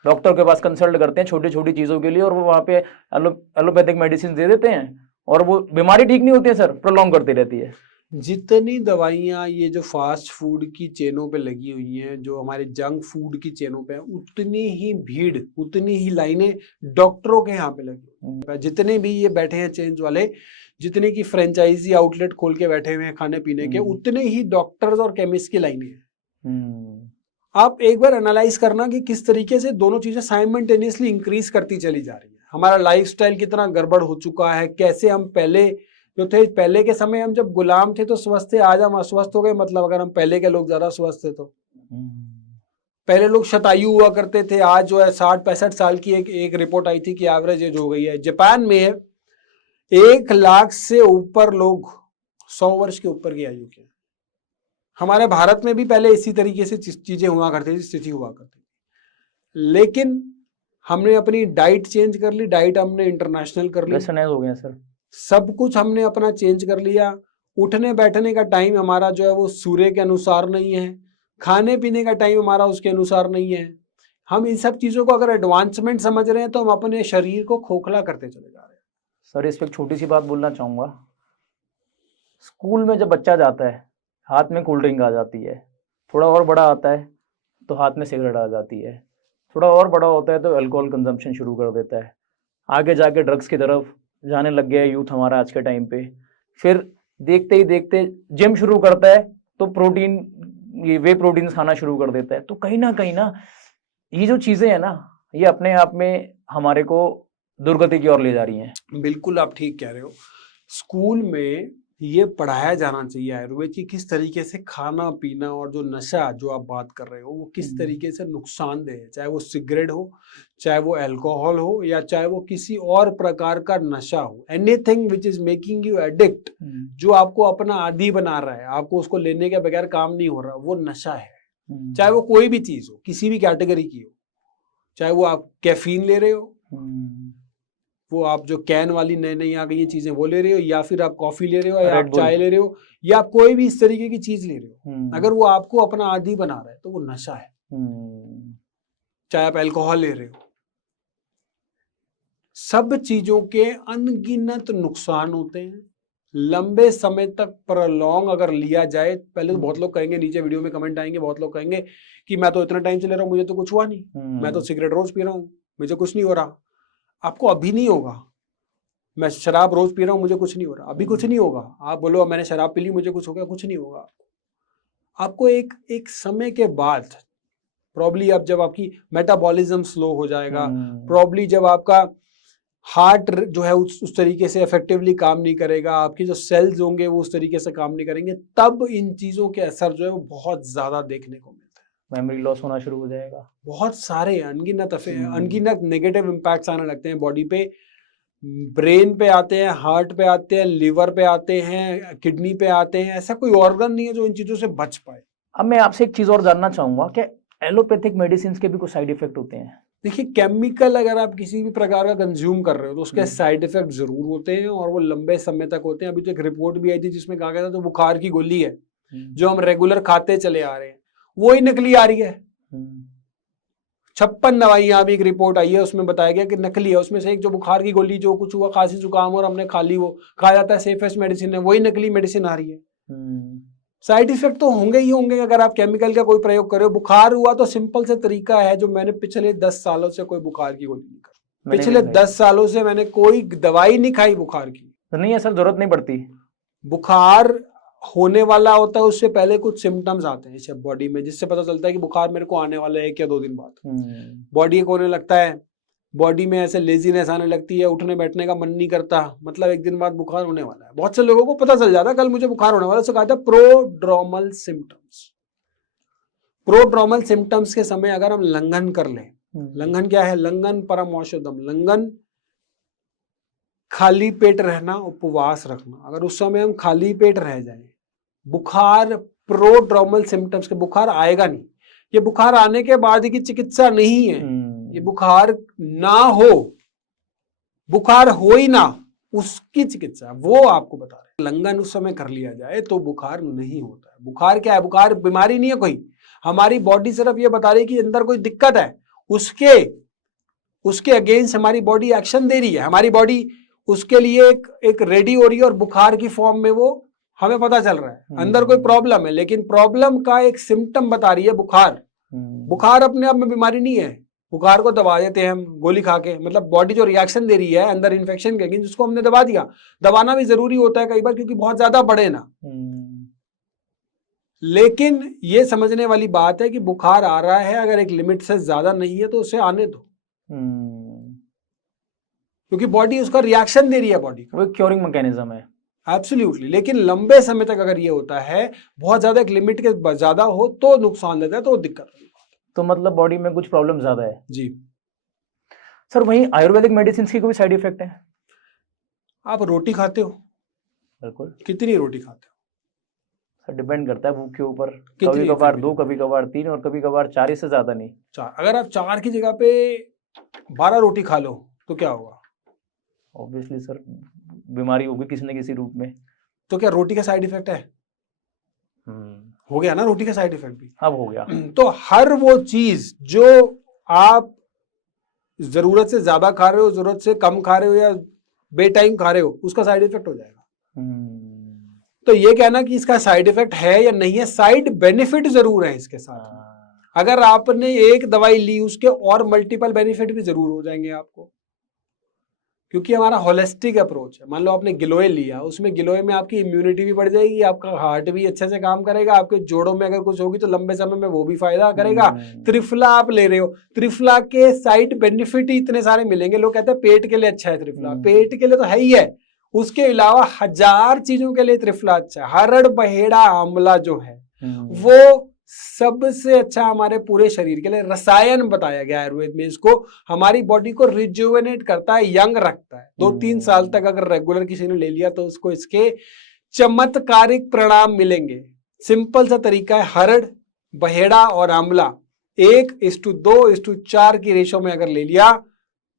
डॉक्टर के पास कंसल्ट करते हैं छोटी छोटी चीजों के लिए, और वो वहाँ पे एलोपैथिक मेडिसिन दे देते हैं, और वो बीमारी ठीक नहीं होती है सर, प्रोलॉन्ग करती रहती है। जितनी दवाइयाँ ये जो फास्ट फूड की चेनों पे लगी हुई हैं, जो हमारे जंक फूड की चेनों पे, उतनी ही भीड़, उतनी ही लाइनें डॉक्टरों के यहाँ पे लगी। जितने भी ये बैठे हैं चेंज वाले, जितने की फ्रेंचाइजी आउटलेट खोल के बैठे हुए हैं खाने पीने के, उतने ही डॉक्टर्स और केमिस्ट की लाइनें हैं। आप एक बार एनालाइज करना कि किस तरीके से दोनों चीजें साइमल्टेनियसली इंक्रीज करती चली जा रही है। हमारा लाइफस्टाइल कितना गड़बड़ हो चुका है, कैसे हम पहले जो थे, पहले के समय हम जब गुलाम थे तो स्वस्थ थे, आज हम अस्वस्थ हो गए। मतलब अगर हम पहले के लोग ज्यादा स्वस्थ थे तो पहले लोग शतायु हुआ करते थे, आज जो है 60-65 साल की एक रिपोर्ट आई थी कि एवरेज एज हो गई है। जापान में 1 लाख से ऊपर लोग 100 वर्ष के ऊपर की आयु के। हमारे भारत में भी पहले इसी तरीके से चीजें हुआ करती थी, स्थिति हुआ करती थी, लेकिन हमने अपनी डाइट चेंज कर ली, डाइट हमने इंटरनेशनल कर ली, वेस्टर्नाइज हो गया सर, सब कुछ हमने अपना चेंज कर लिया। उठने बैठने का टाइम हमारा जो है वो सूर्य के अनुसार नहीं है, खाने पीने का टाइम हमारा उसके अनुसार नहीं है। हम इन सब चीजों को अगर एडवांसमेंट समझ रहे हैं तो हम अपने शरीर को खोखला करते चले जा रहे हैं। सर इस पर एक छोटी सी बात बोलना चाहूंगा। स्कूल में जब बच्चा जाता है, हाथ में कोल्ड ड्रिंक आ जाती है, थोड़ा और बड़ा आता है तो हाथ में सिगरेट आ जाती है, थोड़ा और बड़ा होता है तो अल्कोहल कंजम्पशन शुरू कर देता है, आगे जाके ड्रग्स की तरफ जाने लग गया है यूथ हमारा आज के टाइम पे। फिर देखते ही देखते जिम शुरू करता है तो प्रोटीन, ये वे प्रोटीन्स खाना शुरू कर देता है। तो कहीं ना ये जो चीजें हैं ना, ये अपने आप में हमारे को दुर्गति की ओर ले जा रही हैं। बिल्कुल आप ठीक कह रहे हो। स्कूल में ये पढ़ाया जाना चाहिए आयुर्वेद की किस तरीके से खाना पीना और जो नशा जो आप बात कर रहे हो वो किस तरीके से नुकसानदेह है, चाहे वो सिगरेट हो, चाहे वो अल्कोहल हो, या चाहे वो किसी और प्रकार का नशा हो। Anything which is making you addict, जो आपको अपना आदी बना रहा है, आपको उसको लेने के बगैर काम नहीं हो रहा, वो नशा है। चाहे वो कोई भी चीज हो, किसी भी कैटेगरी की हो, चाहे वो आप कैफीन ले रहे हो, वो आप जो कैन वाली नई नई आ गई ये चीजें वो ले रहे हो, या फिर आप कॉफी ले रहे हो, या आप चाय ले रहे हो, या आप कोई भी इस तरीके की चीज ले रहे हो, अगर वो आपको अपना आदी बना रहा है तो वो नशा है। चाहे आप अल्कोहल ले रहे हो, सब चीजों के अनगिनत नुकसान होते हैं। लंबे समय तक प्रलॉन्ग अगर लिया जाए, पहले तो बहुत लोग कहेंगे, नीचे वीडियो में कमेंट आएंगे, बहुत लोग कहेंगे कि मैं तो इतना टाइम से ले रहा हूँ, मुझे तो कुछ हुआ नहीं, मैं तो सिगरेट रोज पी रहा हूँ, मुझे कुछ नहीं हो रहा। आपको अभी नहीं होगा, मैं शराब रोज पी रहा हूँ, मुझे कुछ नहीं हो रहा, अभी कुछ नहीं होगा। आप बोलो मैंने शराब पी ली मुझे कुछ हो गया, कुछ नहीं होगा। आपको एक समय के बाद प्रॉब्ली अब जब आपकी मेटाबॉलिज्म स्लो हो जाएगा, प्रॉब्ली जब आपका हार्ट जो है उस तरीके से इफेक्टिवली काम नहीं करेगा, आपकी जो सेल्स होंगे वो उस तरीके से काम नहीं करेंगे, तब इन चीजों के असर जो है वो बहुत ज्यादा देखने को मिलता है। मेमोरी लॉस होना शुरू हो जाएगा, बहुत सारे अनगिनत नेगेटिव इम्पैक्ट्स आने लगते हैं बॉडी पे, ब्रेन पे आते हैं, हार्ट पे आते हैं, लिवर पे आते हैं, किडनी पे आते हैं। ऐसा कोई ऑर्गन नहीं है जो इन चीजों से बच पाए। अब मैं आपसे एक चीज और जानना चाहूंगा कि एलोपैथिक मेडिसिन के भी कुछ साइड इफेक्ट होते हैं? देखिए, केमिकल अगर आप किसी भी प्रकार का कंज्यूम कर रहे हो तो उसके साइड इफेक्ट जरूर होते हैं और वो लंबे समय तक होते हैं। अभी तो एक रिपोर्ट भी आई थी जिसमें कहा गया था तो बुखार की गोली है जो हम रेगुलर खाते चले आ रहे हैं वो ही नकली आ रही है। 56 दवाइयां अभी एक रिपोर्ट आई है उसमें बताया गया कि नकली है। उसमें से एक जो बुखार की गोली, जो कुछ हुआ खांसी जुकाम और हमने खा ली, वो कहा जाता है सेफेस्ट मेडिसिन है, वही नकली मेडिसिन आ रही है। साइड इफेक्ट तो होंगे ही होंगे अगर आप केमिकल का कोई प्रयोग कर रहे हो। बुखार हुआ तो सिंपल से तरीका है, जो मैंने पिछले 10 सालों से कोई बुखार की गोली नहीं खाई, पिछले 10 सालों से मैंने कोई दवाई नहीं खाई बुखार की। तो नहीं है सर, जरूरत नहीं पड़ती। बुखार होने वाला होता है उससे पहले कुछ सिम्टम्स आते हैं सब बॉडी में, जिससे पता चलता है कि बुखार मेरे को आने वाला है 1 या 2 दिन बाद। बॉडी एक होने लगता है, बॉडी में ऐसे लेजीनेस आने लगती है, उठने बैठने का मन नहीं करता, मतलब 1 दिन बाद बुखार होने वाला है। बहुत से लोगों को पता चल जाता है कल मुझे बुखार होने वाला है, उसको कहा था प्रोड्रोमल सिम्टम्स। प्रोड्रोमल सिम्टम्स के समय अगर हम लंघन कर लें, लंघन क्या है? लंघन परम औषधम। लंघन खाली पेट रहना, उपवास रखना। अगर उस समय हम खाली पेट रह जाएं, बुखार प्रोड्रोमल सिम्टम्स के, बुखार आएगा नहीं। ये बुखार आने के बाद की चिकित्सा नहीं है, ये बुखार ना हो, बुखार हो ही ना, उसकी चिकित्सा वो आपको बता रहे हैं। लंघन उस समय कर लिया जाए तो बुखार नहीं होता है। बुखार क्या है? बुखार बीमारी नहीं है कोई, हमारी बॉडी सिर्फ ये बता रही है कि अंदर कोई दिक्कत है, उसके अगेंस्ट हमारी बॉडी एक्शन दे रही है। हमारी बॉडी उसके लिए एक रेडी हो रही है और बुखार की फॉर्म में वो हमें पता चल रहा है अंदर कोई प्रॉब्लम है, लेकिन प्रॉब्लम का एक सिम्टम बता रही है बुखार। बुखार अपने आप में बीमारी नहीं है। बुखार को दबा देते हैं हम गोली खा के, मतलब बॉडी जो रिएक्शन दे रही है अंदर इन्फेक्शन के अगेंस्ट, जिसको हमने दबा दिया। दबाना भी जरूरी होता है कई बार, क्योंकि बहुत ज्यादा बढ़े ना। लेकिन ये समझने वाली बात है कि बुखार आ रहा है, अगर एक लिमिट से ज्यादा नहीं है तो उसे आने दो, क्योंकि बॉडी उसका रिएक्शन दे रही है, बॉडी का क्योरिंग मैकेनिज्म है। एब्सोल्युटली। लेकिन लंबे समय तक अगर ये होता है, बहुत ज्यादा एक लिमिट के ज्यादा हो तो नुकसान देता है, तो दिक्कत है। तो मतलब बॉडी में कुछ प्रॉब्लम ज्यादा है जी सर। वहीं आयुर्वेदिक मेडिसिन की कोई साइड इफेक्ट है? आप रोटी खाते हो? बिल्कुल। कितनी रोटी खाते हो? सर डिपेंड करता है भूख के ऊपर, कभी कभार 2, कभी कभार 3 और कभी कभार 4 से ज्यादा नहीं। 4। अगर आप 4 की जगह पे 12 रोटी खा लो तो क्या होगा? ऑब्वियसली सर बीमारी होगी किसी न किसी रूप में। तो क्या रोटी का साइड इफेक्ट है? हो गया ना रोटी का साइड इफेक्ट भी। अब हो गया। तो हर वो चीज जो आप जरूरत से ज्यादा खा रहे हो, जरूरत से कम खा रहे हो या बेटाइम खा रहे हो, उसका साइड इफेक्ट हो जाएगा। तो ये कहना कि इसका साइड इफेक्ट है या नहीं है, साइड बेनिफिट जरूर है इसके साथ। अगर आपने एक दवाई ली उसके और मल्टीपल बेनिफिट भी जरूर हो जाएंगे आपको, क्योंकि हमारा होलिस्टिक अप्रोच है। मान लो आपने गिलोय लिया, उसमें गिलोय में आपकी इम्यूनिटी भी बढ़ जाएगी, आपका हार्ट भी अच्छे से काम करेगा, आपके जोड़ों में अगर कुछ होगी तो लंबे समय में वो भी फायदा करेगा। त्रिफला आप ले रहे हो, त्रिफला के साइड बेनिफिट ही इतने सारे मिलेंगे। लोग कहते हैं पेट के लिए अच्छा है त्रिफला, पेट के लिए तो है ही है, उसके अलावा 1000 चीजों के लिए त्रिफला अच्छा है। हरड़ बहेड़ा आंवला जो है वो सबसे अच्छा हमारे पूरे शरीर के लिए रसायन बताया गया आयुर्वेद में। इसको हमारी बॉडी को रिजुवेनेट करता है, यंग रखता है। 2-3 साल तक अगर रेगुलर किसी ने ले लिया तो उसको इसके चमत्कारिक परिणाम मिलेंगे। सिंपल सा तरीका है, हरड़ बहेड़ा और आंवला 1:2:4 की रेशो में अगर ले लिया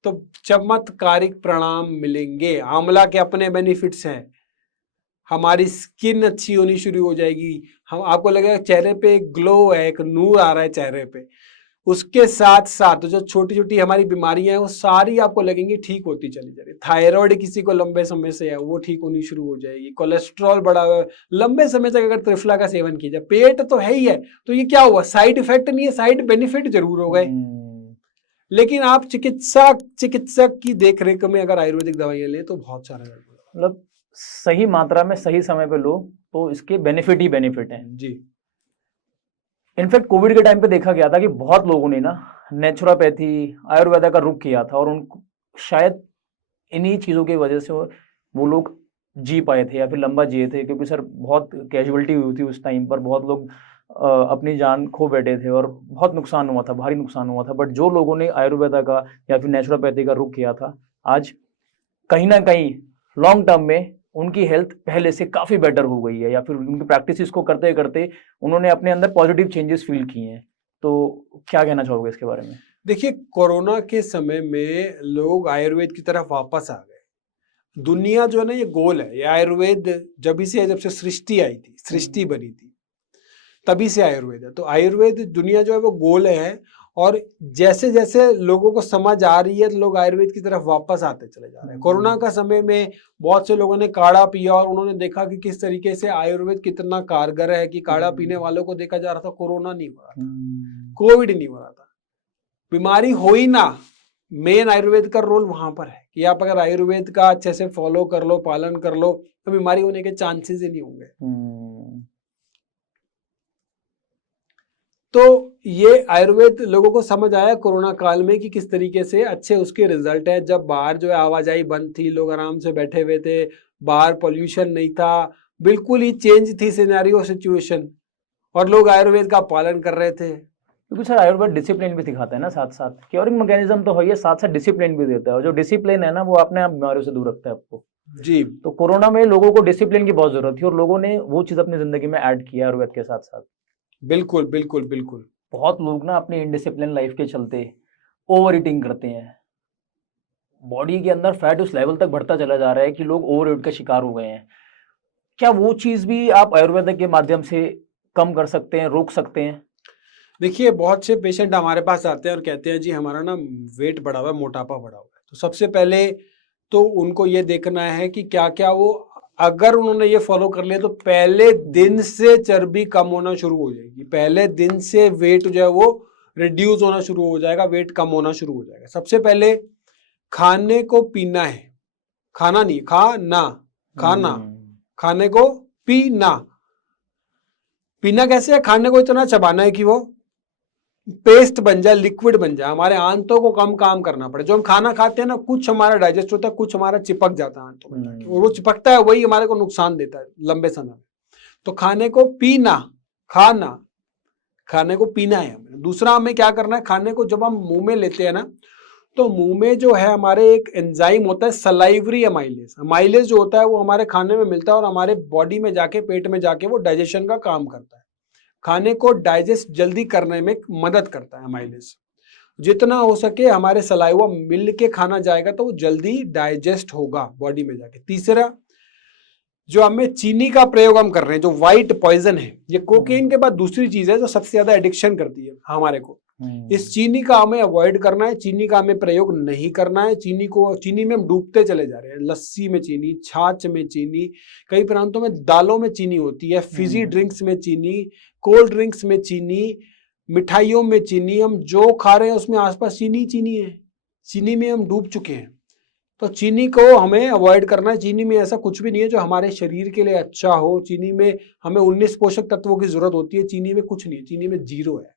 तो चमत्कारिक परिणाम मिलेंगे। आंवला के अपने बेनिफिट्स हैं, हमारी स्किन अच्छी होनी शुरू हो जाएगी, हम आपको लगेगा चेहरे पे एक ग्लो है, एक नूर आ रहा है चेहरे पे। उसके साथ साथ जो छोटी छोटी हमारी बीमारियां हैं वो सारी आपको लगेंगी ठीक होती चली जा रही। थायराइड किसी को लंबे समय से है वो ठीक होनी शुरू हो जाएगी। कोलेस्ट्रॉल बढ़ा हुआ है, लंबे समय तक अगर त्रिफला का सेवन किया जाए, पेट तो है ही है, तो ये क्या हुआ? साइड इफेक्ट नहीं है, साइड बेनिफिट जरूर हो गए। लेकिन आप चिकित्सक की देखरेख में अगर आयुर्वेदिक दवाइयां लें तो बहुत सारा मतलब सही मात्रा में सही समय पे लो तो इसके बेनिफिट ही बेनिफिट हैं। जी। इनफैक्ट कोविड के टाइम पे देखा गया था कि बहुत लोगों ने ना नेचुरोपैथी आयुर्वेदा का रुख किया था और उनको शायद इन्हीं चीज़ों की वजह से वो लोग जी पाए थे या फिर लंबा जिए थे, क्योंकि सर बहुत कैजुअलिटी हुई थी उस टाइम पर, बहुत लोग अपनी जान खो बैठे थे और बहुत नुकसान हुआ था, भारी नुकसान हुआ था। बट जो लोगों ने आयुर्वेदा का या फिर नेचुरोपैथी का रुख किया था, आज कहीं ना कहीं लॉन्ग टर्म में उनकी हेल्थ पहले से काफ़ी बेटर हो गई है, या फिर उनकी प्रैक्टिस को करते करते उन्होंने अपने अंदर पॉजिटिव चेंजेस फील किए हैं। तो क्या कहना चाहोगे इसके बारे में? देखिए, कोरोना के समय में लोग आयुर्वेद की तरफ वापस आ गए। दुनिया जो है ना, ये गोल है। ये आयुर्वेद जब से सृष्टि आई थी, सृष्टि बनी थी, तभी से आयुर्वेद है। तो आयुर्वेद दुनिया जो है वो गोल है, और जैसे जैसे लोगों को समझ आ रही है तो लोग आयुर्वेद की तरफ वापस आते चले जा रहे हैं। कोरोना का समय में बहुत से लोगों ने काढ़ा पिया और उन्होंने देखा कि किस तरीके से आयुर्वेद कितना कारगर है, कि काढ़ा पीने वालों को देखा जा रहा था कोरोना नहीं हो रहा था, कोविड नहीं हो रहा था, बीमारी हो ही ना। मेन आयुर्वेद का रोल वहां पर है कि आप अगर आयुर्वेद का अच्छे से फॉलो कर लो, पालन कर लो, तो बीमारी होने के चांसेस ही नहीं होंगे। तो ये आयुर्वेद लोगों को समझ आया कोरोना काल में कि किस तरीके से अच्छे उसके रिजल्ट है। जब बाहर जो है आवाजाही बंद थी, लोग आराम से बैठे हुए थे, बाहर पॉल्यूशन नहीं था, बिल्कुल ही चेंज थी सिनेरियो सिचुएशन, और लोग आयुर्वेद का पालन कर रहे थे। क्योंकि सर आयुर्वेद डिसिप्लिन भी सिखाता है ना, साथ साथ क्योरिंग मैकेनिज्म तो है, साथ साथ डिसिप्लिन भी देता है, और जो डिसिप्लिन है ना वो अपने आप बीमारियों से दूर रखता है आपको। जी। तो कोरोना में लोगों को डिसिप्लिन की बहुत जरूरत थी और लोगों ने वो चीज अपनी जिंदगी में ऐड किया आयुर्वेद के साथ साथ। बिल्कुल बिल्कुल बिल्कुल। बहुत लोग ना अपनी इनडिसिप्लिन लाइफ के चलते ओवर ईटिंग करते हैं, बॉडी के अंदर फैट उस लेवल तक बढ़ता चला जा रहा है कि लोग ओवर ईट का शिकार हो गए हैं। क्या वो चीज भी आप आयुर्वेद के माध्यम से कम कर सकते हैं, रोक सकते हैं? देखिए, बहुत से पेशेंट हमारे पास आते हैं और कहते हैं जी हमारा ना वेट बढ़ा हुआ है, मोटापा बढ़ा हुआ है। तो सबसे पहले तो उनको ये देखना है कि क्या क्या वो, अगर उन्होंने ये फॉलो कर लिया तो पहले दिन से चर्बी कम होना शुरू हो जाएगी, पहले दिन से वेट जो है वो रिड्यूस होना शुरू हो जाएगा, वेट कम होना शुरू हो जाएगा। सबसे पहले खाने को पीना है, खाना नहीं, खाना, खाना, खाने को पीना। पीना कैसे है? खाने को इतना चबाना है कि वो पेस्ट बन जाए, लिक्विड बन जाए, हमारे आंतों को कम काम करना पड़े। जो हम खाना खाते हैं ना, कुछ हमारा डाइजेस्ट होता है, कुछ हमारा चिपक जाता है आंतों में जाके, और वो चिपकता है वही हमारे को नुकसान देता है लंबे समय में। तो खाने को पीना, खाना, खाने को पीना है हमें। दूसरा हमें क्या करना है, खाने को जब हम मुंह में लेते हैं ना, तो मुंह में जो है हमारे एक एंजाइम होता है सलाइवरी अमाइलेज। अमाइलेज जो होता है वो हमारे खाने में मिलता है और हमारे बॉडी में जाके, पेट में जाके वो डाइजेशन का काम करता है, खाने को डाइजेस्ट जल्दी करने में मदद करता है अमाइलेज। जितना हो सके हमारे सलाइवा मिल के खाना जाएगा तो वो जल्दी डाइजेस्ट होगा बॉडी में जाके। तीसरा, जो हमें चीनी का प्रयोग हम कर रहे हैं, जो व्हाइट पॉइजन है, ये कोकेन के बाद दूसरी चीज है जो सबसे ज्यादा एडिक्शन करती है हमारे को। इस चीनी का हमें अवॉइड करना है, चीनी का हमें प्रयोग नहीं करना है। चीनी में हम डूबते चले जा रहे हैं। लस्सी में चीनी, छाछ में चीनी, कई प्रांतों में दालों में चीनी होती है, फिजी ड्रिंक्स में चीनी, कोल्ड ड्रिंक्स में चीनी, मिठाइयों में चीनी, हम जो खा रहे हैं उसमें आसपास चीनी है। चीनी में हम डूब चुके हैं। तो चीनी को हमें अवॉइड करना है। चीनी में ऐसा कुछ भी नहीं है जो हमारे शरीर के लिए अच्छा हो। चीनी में हमें 19 पोषक तत्वों की जरूरत होती है, चीनी में कुछ नहीं है, चीनी में 0 है।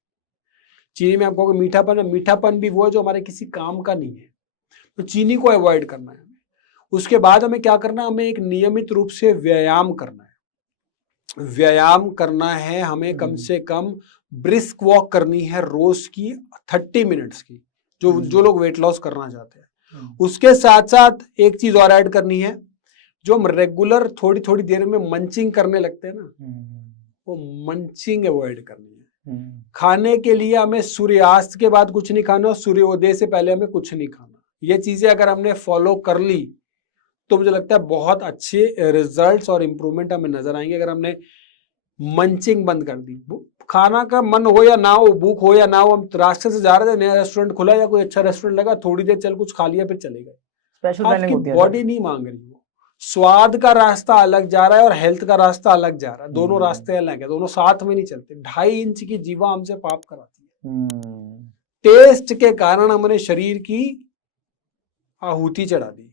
चीनी में आपको मीठापन है, मीठापन भी वो है जो हमारे किसी काम का नहीं है। तो चीनी को अवॉइड करना है हमें। उसके बाद हमें क्या करना है, हमें एक नियमित रूप से व्यायाम करना है। व्यायाम करना है हमें, कम से कम ब्रिस्क वॉक करनी है रोज की 30 मिनट्स की, जो लोग वेट लॉस करना चाहते हैं। उसके साथ साथ एक चीज और ऐड करनी है, जो हम रेगुलर थोड़ी थोड़ी देर में मंचिंग करने लगते हैं ना, वो मंचिंग अवॉइड करनी है। खाने के लिए हमें सूर्यास्त के बाद कुछ नहीं खाना, सूर्योदय से पहले हमें कुछ नहीं खाना। ये चीजें अगर हमने फॉलो कर ली तो मुझे लगता है बहुत अच्छे रिजल्ट्स और इंप्रूवमेंट हमें नजर आएंगे। अगर हमने मंचिंग बंद कर दी, खाना का मन हो या ना हो, भूख हो या ना हो, हम रास्ते से जा रहे थे, नया रेस्टोरेंट खुला या कोई अच्छा रेस्टोरेंट लगा, थोड़ी देर चल कुछ खा लिया फिर चले गए। आपकी बॉडी नहीं मांग रही, वो स्वाद का रास्ता अलग जा रहा है और हेल्थ का रास्ता अलग जा रहा है। दोनों रास्ते अलग है, दोनों साथ में नहीं चलते। 2.5 इंच की जीवा हमसे पाप कराती है। टेस्ट के कारण हमने शरीर की आहुति चढ़ा दी।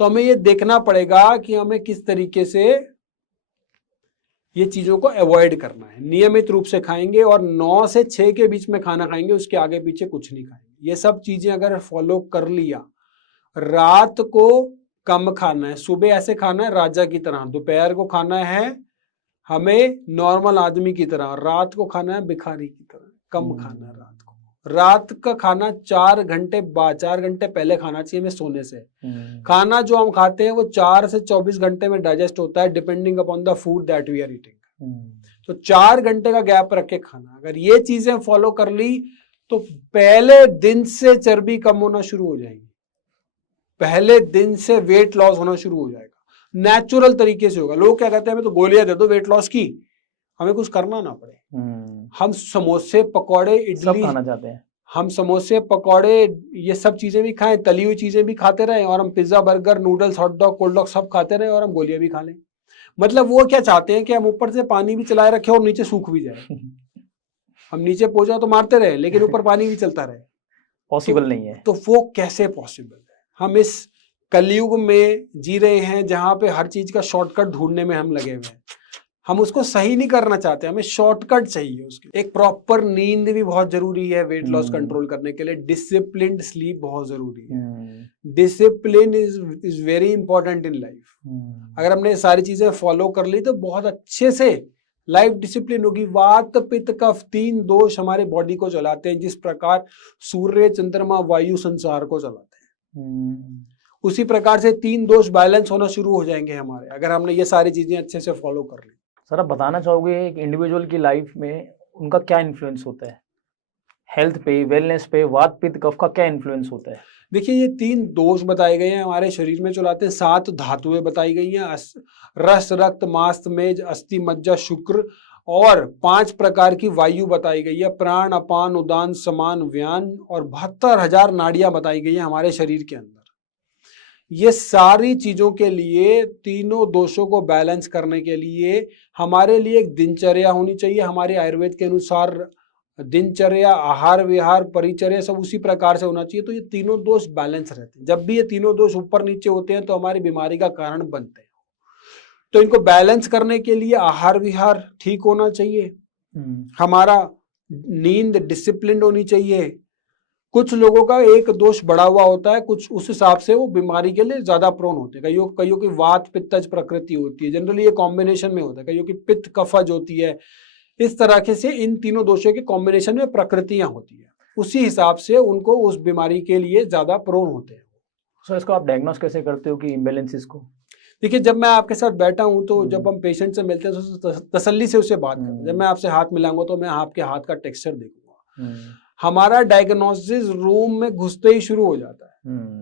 तो हमें ये देखना पड़ेगा कि हमें किस तरीके से ये चीजों को अवॉइड करना है। नियमित रूप से खाएंगे और 9 से 6 के बीच में खाना खाएंगे, उसके आगे पीछे कुछ नहीं खाएंगे। ये सब चीजें अगर फॉलो कर लिया, रात को कम खाना है, सुबह ऐसे खाना है राजा की तरह, दोपहर को खाना है हमें नॉर्मल आदमी की तरह, रात को खाना है भिखारी की तरह, कम खाना है रात को। रात का खाना 4 घंटे बाद, 4 घंटे पहले खाना चाहिए हमें सोने से। खाना जो हम खाते हैं वो 4 से 24 घंटे में डाइजेस्ट होता है, depending upon the food that we are eating. तो 4 घंटे का गैप रख के खाना, अगर ये चीजें फॉलो कर ली तो पहले दिन से चर्बी कम होना शुरू हो जाएगी, पहले दिन से वेट लॉस होना शुरू हो जाएगा, नेचुरल तरीके से होगा। लोग क्या कहते हैं हमें तो गोलियां दे दो वेट लॉस की, हमें कुछ करना ना पड़े। हम समोसे पकौड़े इडली खाना चाहते हैं, हम समोसे पकौड़े ये सब चीजें भी खाएं, तली हुई चीजें भी खाते रहें, और हम pizza burger noodles hot dog cold dog सब खाते रहें और हम गोलियां भी खा लें। मतलब वो क्या चाहते हैं कि हम ऊपर से पानी भी चलाए रखें और नीचे सूख भी जाए। हम नीचे पोछा तो मारते रहे लेकिन ऊपर पानी भी चलता रहे, पॉसिबल नहीं है। तो वो कैसे पॉसिबल है? हम इस कलयुग में जी रहे हैं जहां पे हर चीज का शॉर्टकट ढूंढने में हम लगे हुए हैं। हम उसको सही नहीं करना चाहते, हमें शॉर्टकट चाहिए उसके। एक प्रॉपर नींद भी बहुत जरूरी है वेट लॉस कंट्रोल करने के लिए। डिसिप्लिन्ड स्लीप बहुत जरूरी है। Discipline is very important in life. अगर हमने ये सारी चीजें फॉलो कर ली तो बहुत अच्छे से लाइफ डिसिप्लिन होगी। वात पित्त कफ 3 दोष हमारे बॉडी को चलाते हैं, जिस प्रकार सूर्य चंद्रमा वायु संसार को चलाते हैं, उसी प्रकार से 3 दोष बैलेंस होना शुरू हो जाएंगे हमारे, अगर हमने ये सारी चीजें अच्छे से फॉलो कर ली। सर आप बताना चाहोगे एक इंडिविजुअल की लाइफ में उनका क्या इन्फ्लुएंस होता है, हेल्थ पे, वेलनेस पे, वात पित्त कफ का क्या इन्फ्लुएंस होता है? देखिए ये 3 दोष बताए गए हैं हमारे शरीर में चलाते हैं। 7 धातुएं बताई गई हैं, रस रक्त मांस मेज अस्थि मज्जा शुक्र, और 5 प्रकार की वायु बताई गई है, प्राण अपान उदान समान व्यान, और 72,000 नाड़ियां बताई गई हैं हमारे शरीर के अंदर। ये सारी चीजों के लिए, तीनों दोषों को बैलेंस करने के लिए हमारे लिए एक दिनचर्या होनी चाहिए। हमारे आयुर्वेद के अनुसार दिनचर्या, आहार विहार, परिचर्या सब उसी प्रकार से होना चाहिए, तो ये तीनों दोष बैलेंस रहते हैं। जब भी ये तीनों दोष ऊपर नीचे होते हैं तो हमारी बीमारी का कारण बनते हैं। तो इनको बैलेंस करने के लिए आहार विहार ठीक होना चाहिए, हमारा नींद डिसिप्लिन होनी चाहिए। कुछ लोगों का एक दोष बढ़ा हुआ होता है, कुछ उस हिसाब से वो बीमारी के लिए ज्यादा प्रोन होते हैं। कईयों की वात पित्तज प्रकृति होती है, जनरली ये कॉम्बिनेशन में होता है। कईयों की पित्त कफज होती है। इस तरह से इन तीनों दोषों के कॉम्बिनेशन में प्रकृतियां होती है, उसी हिसाब से उनको उस बीमारी के लिए ज्यादा प्रोन होते हैं। सर इसको आप डायग्नोस कैसे करते हो कि इम्बैलेंसेस को? देखिए जब मैं आपके साथ बैठा हूं तो जब हम पेशेंट से मिलते हैं तो तसल्ली से उससे बात करते हैं। जब मैं आपसे हाथ मिलाऊंगा तो मैं आपके हाथ का टेक्सचर देखूंगा। हमारा डायग्नोसिस रूम में घुसते ही शुरू हो जाता है।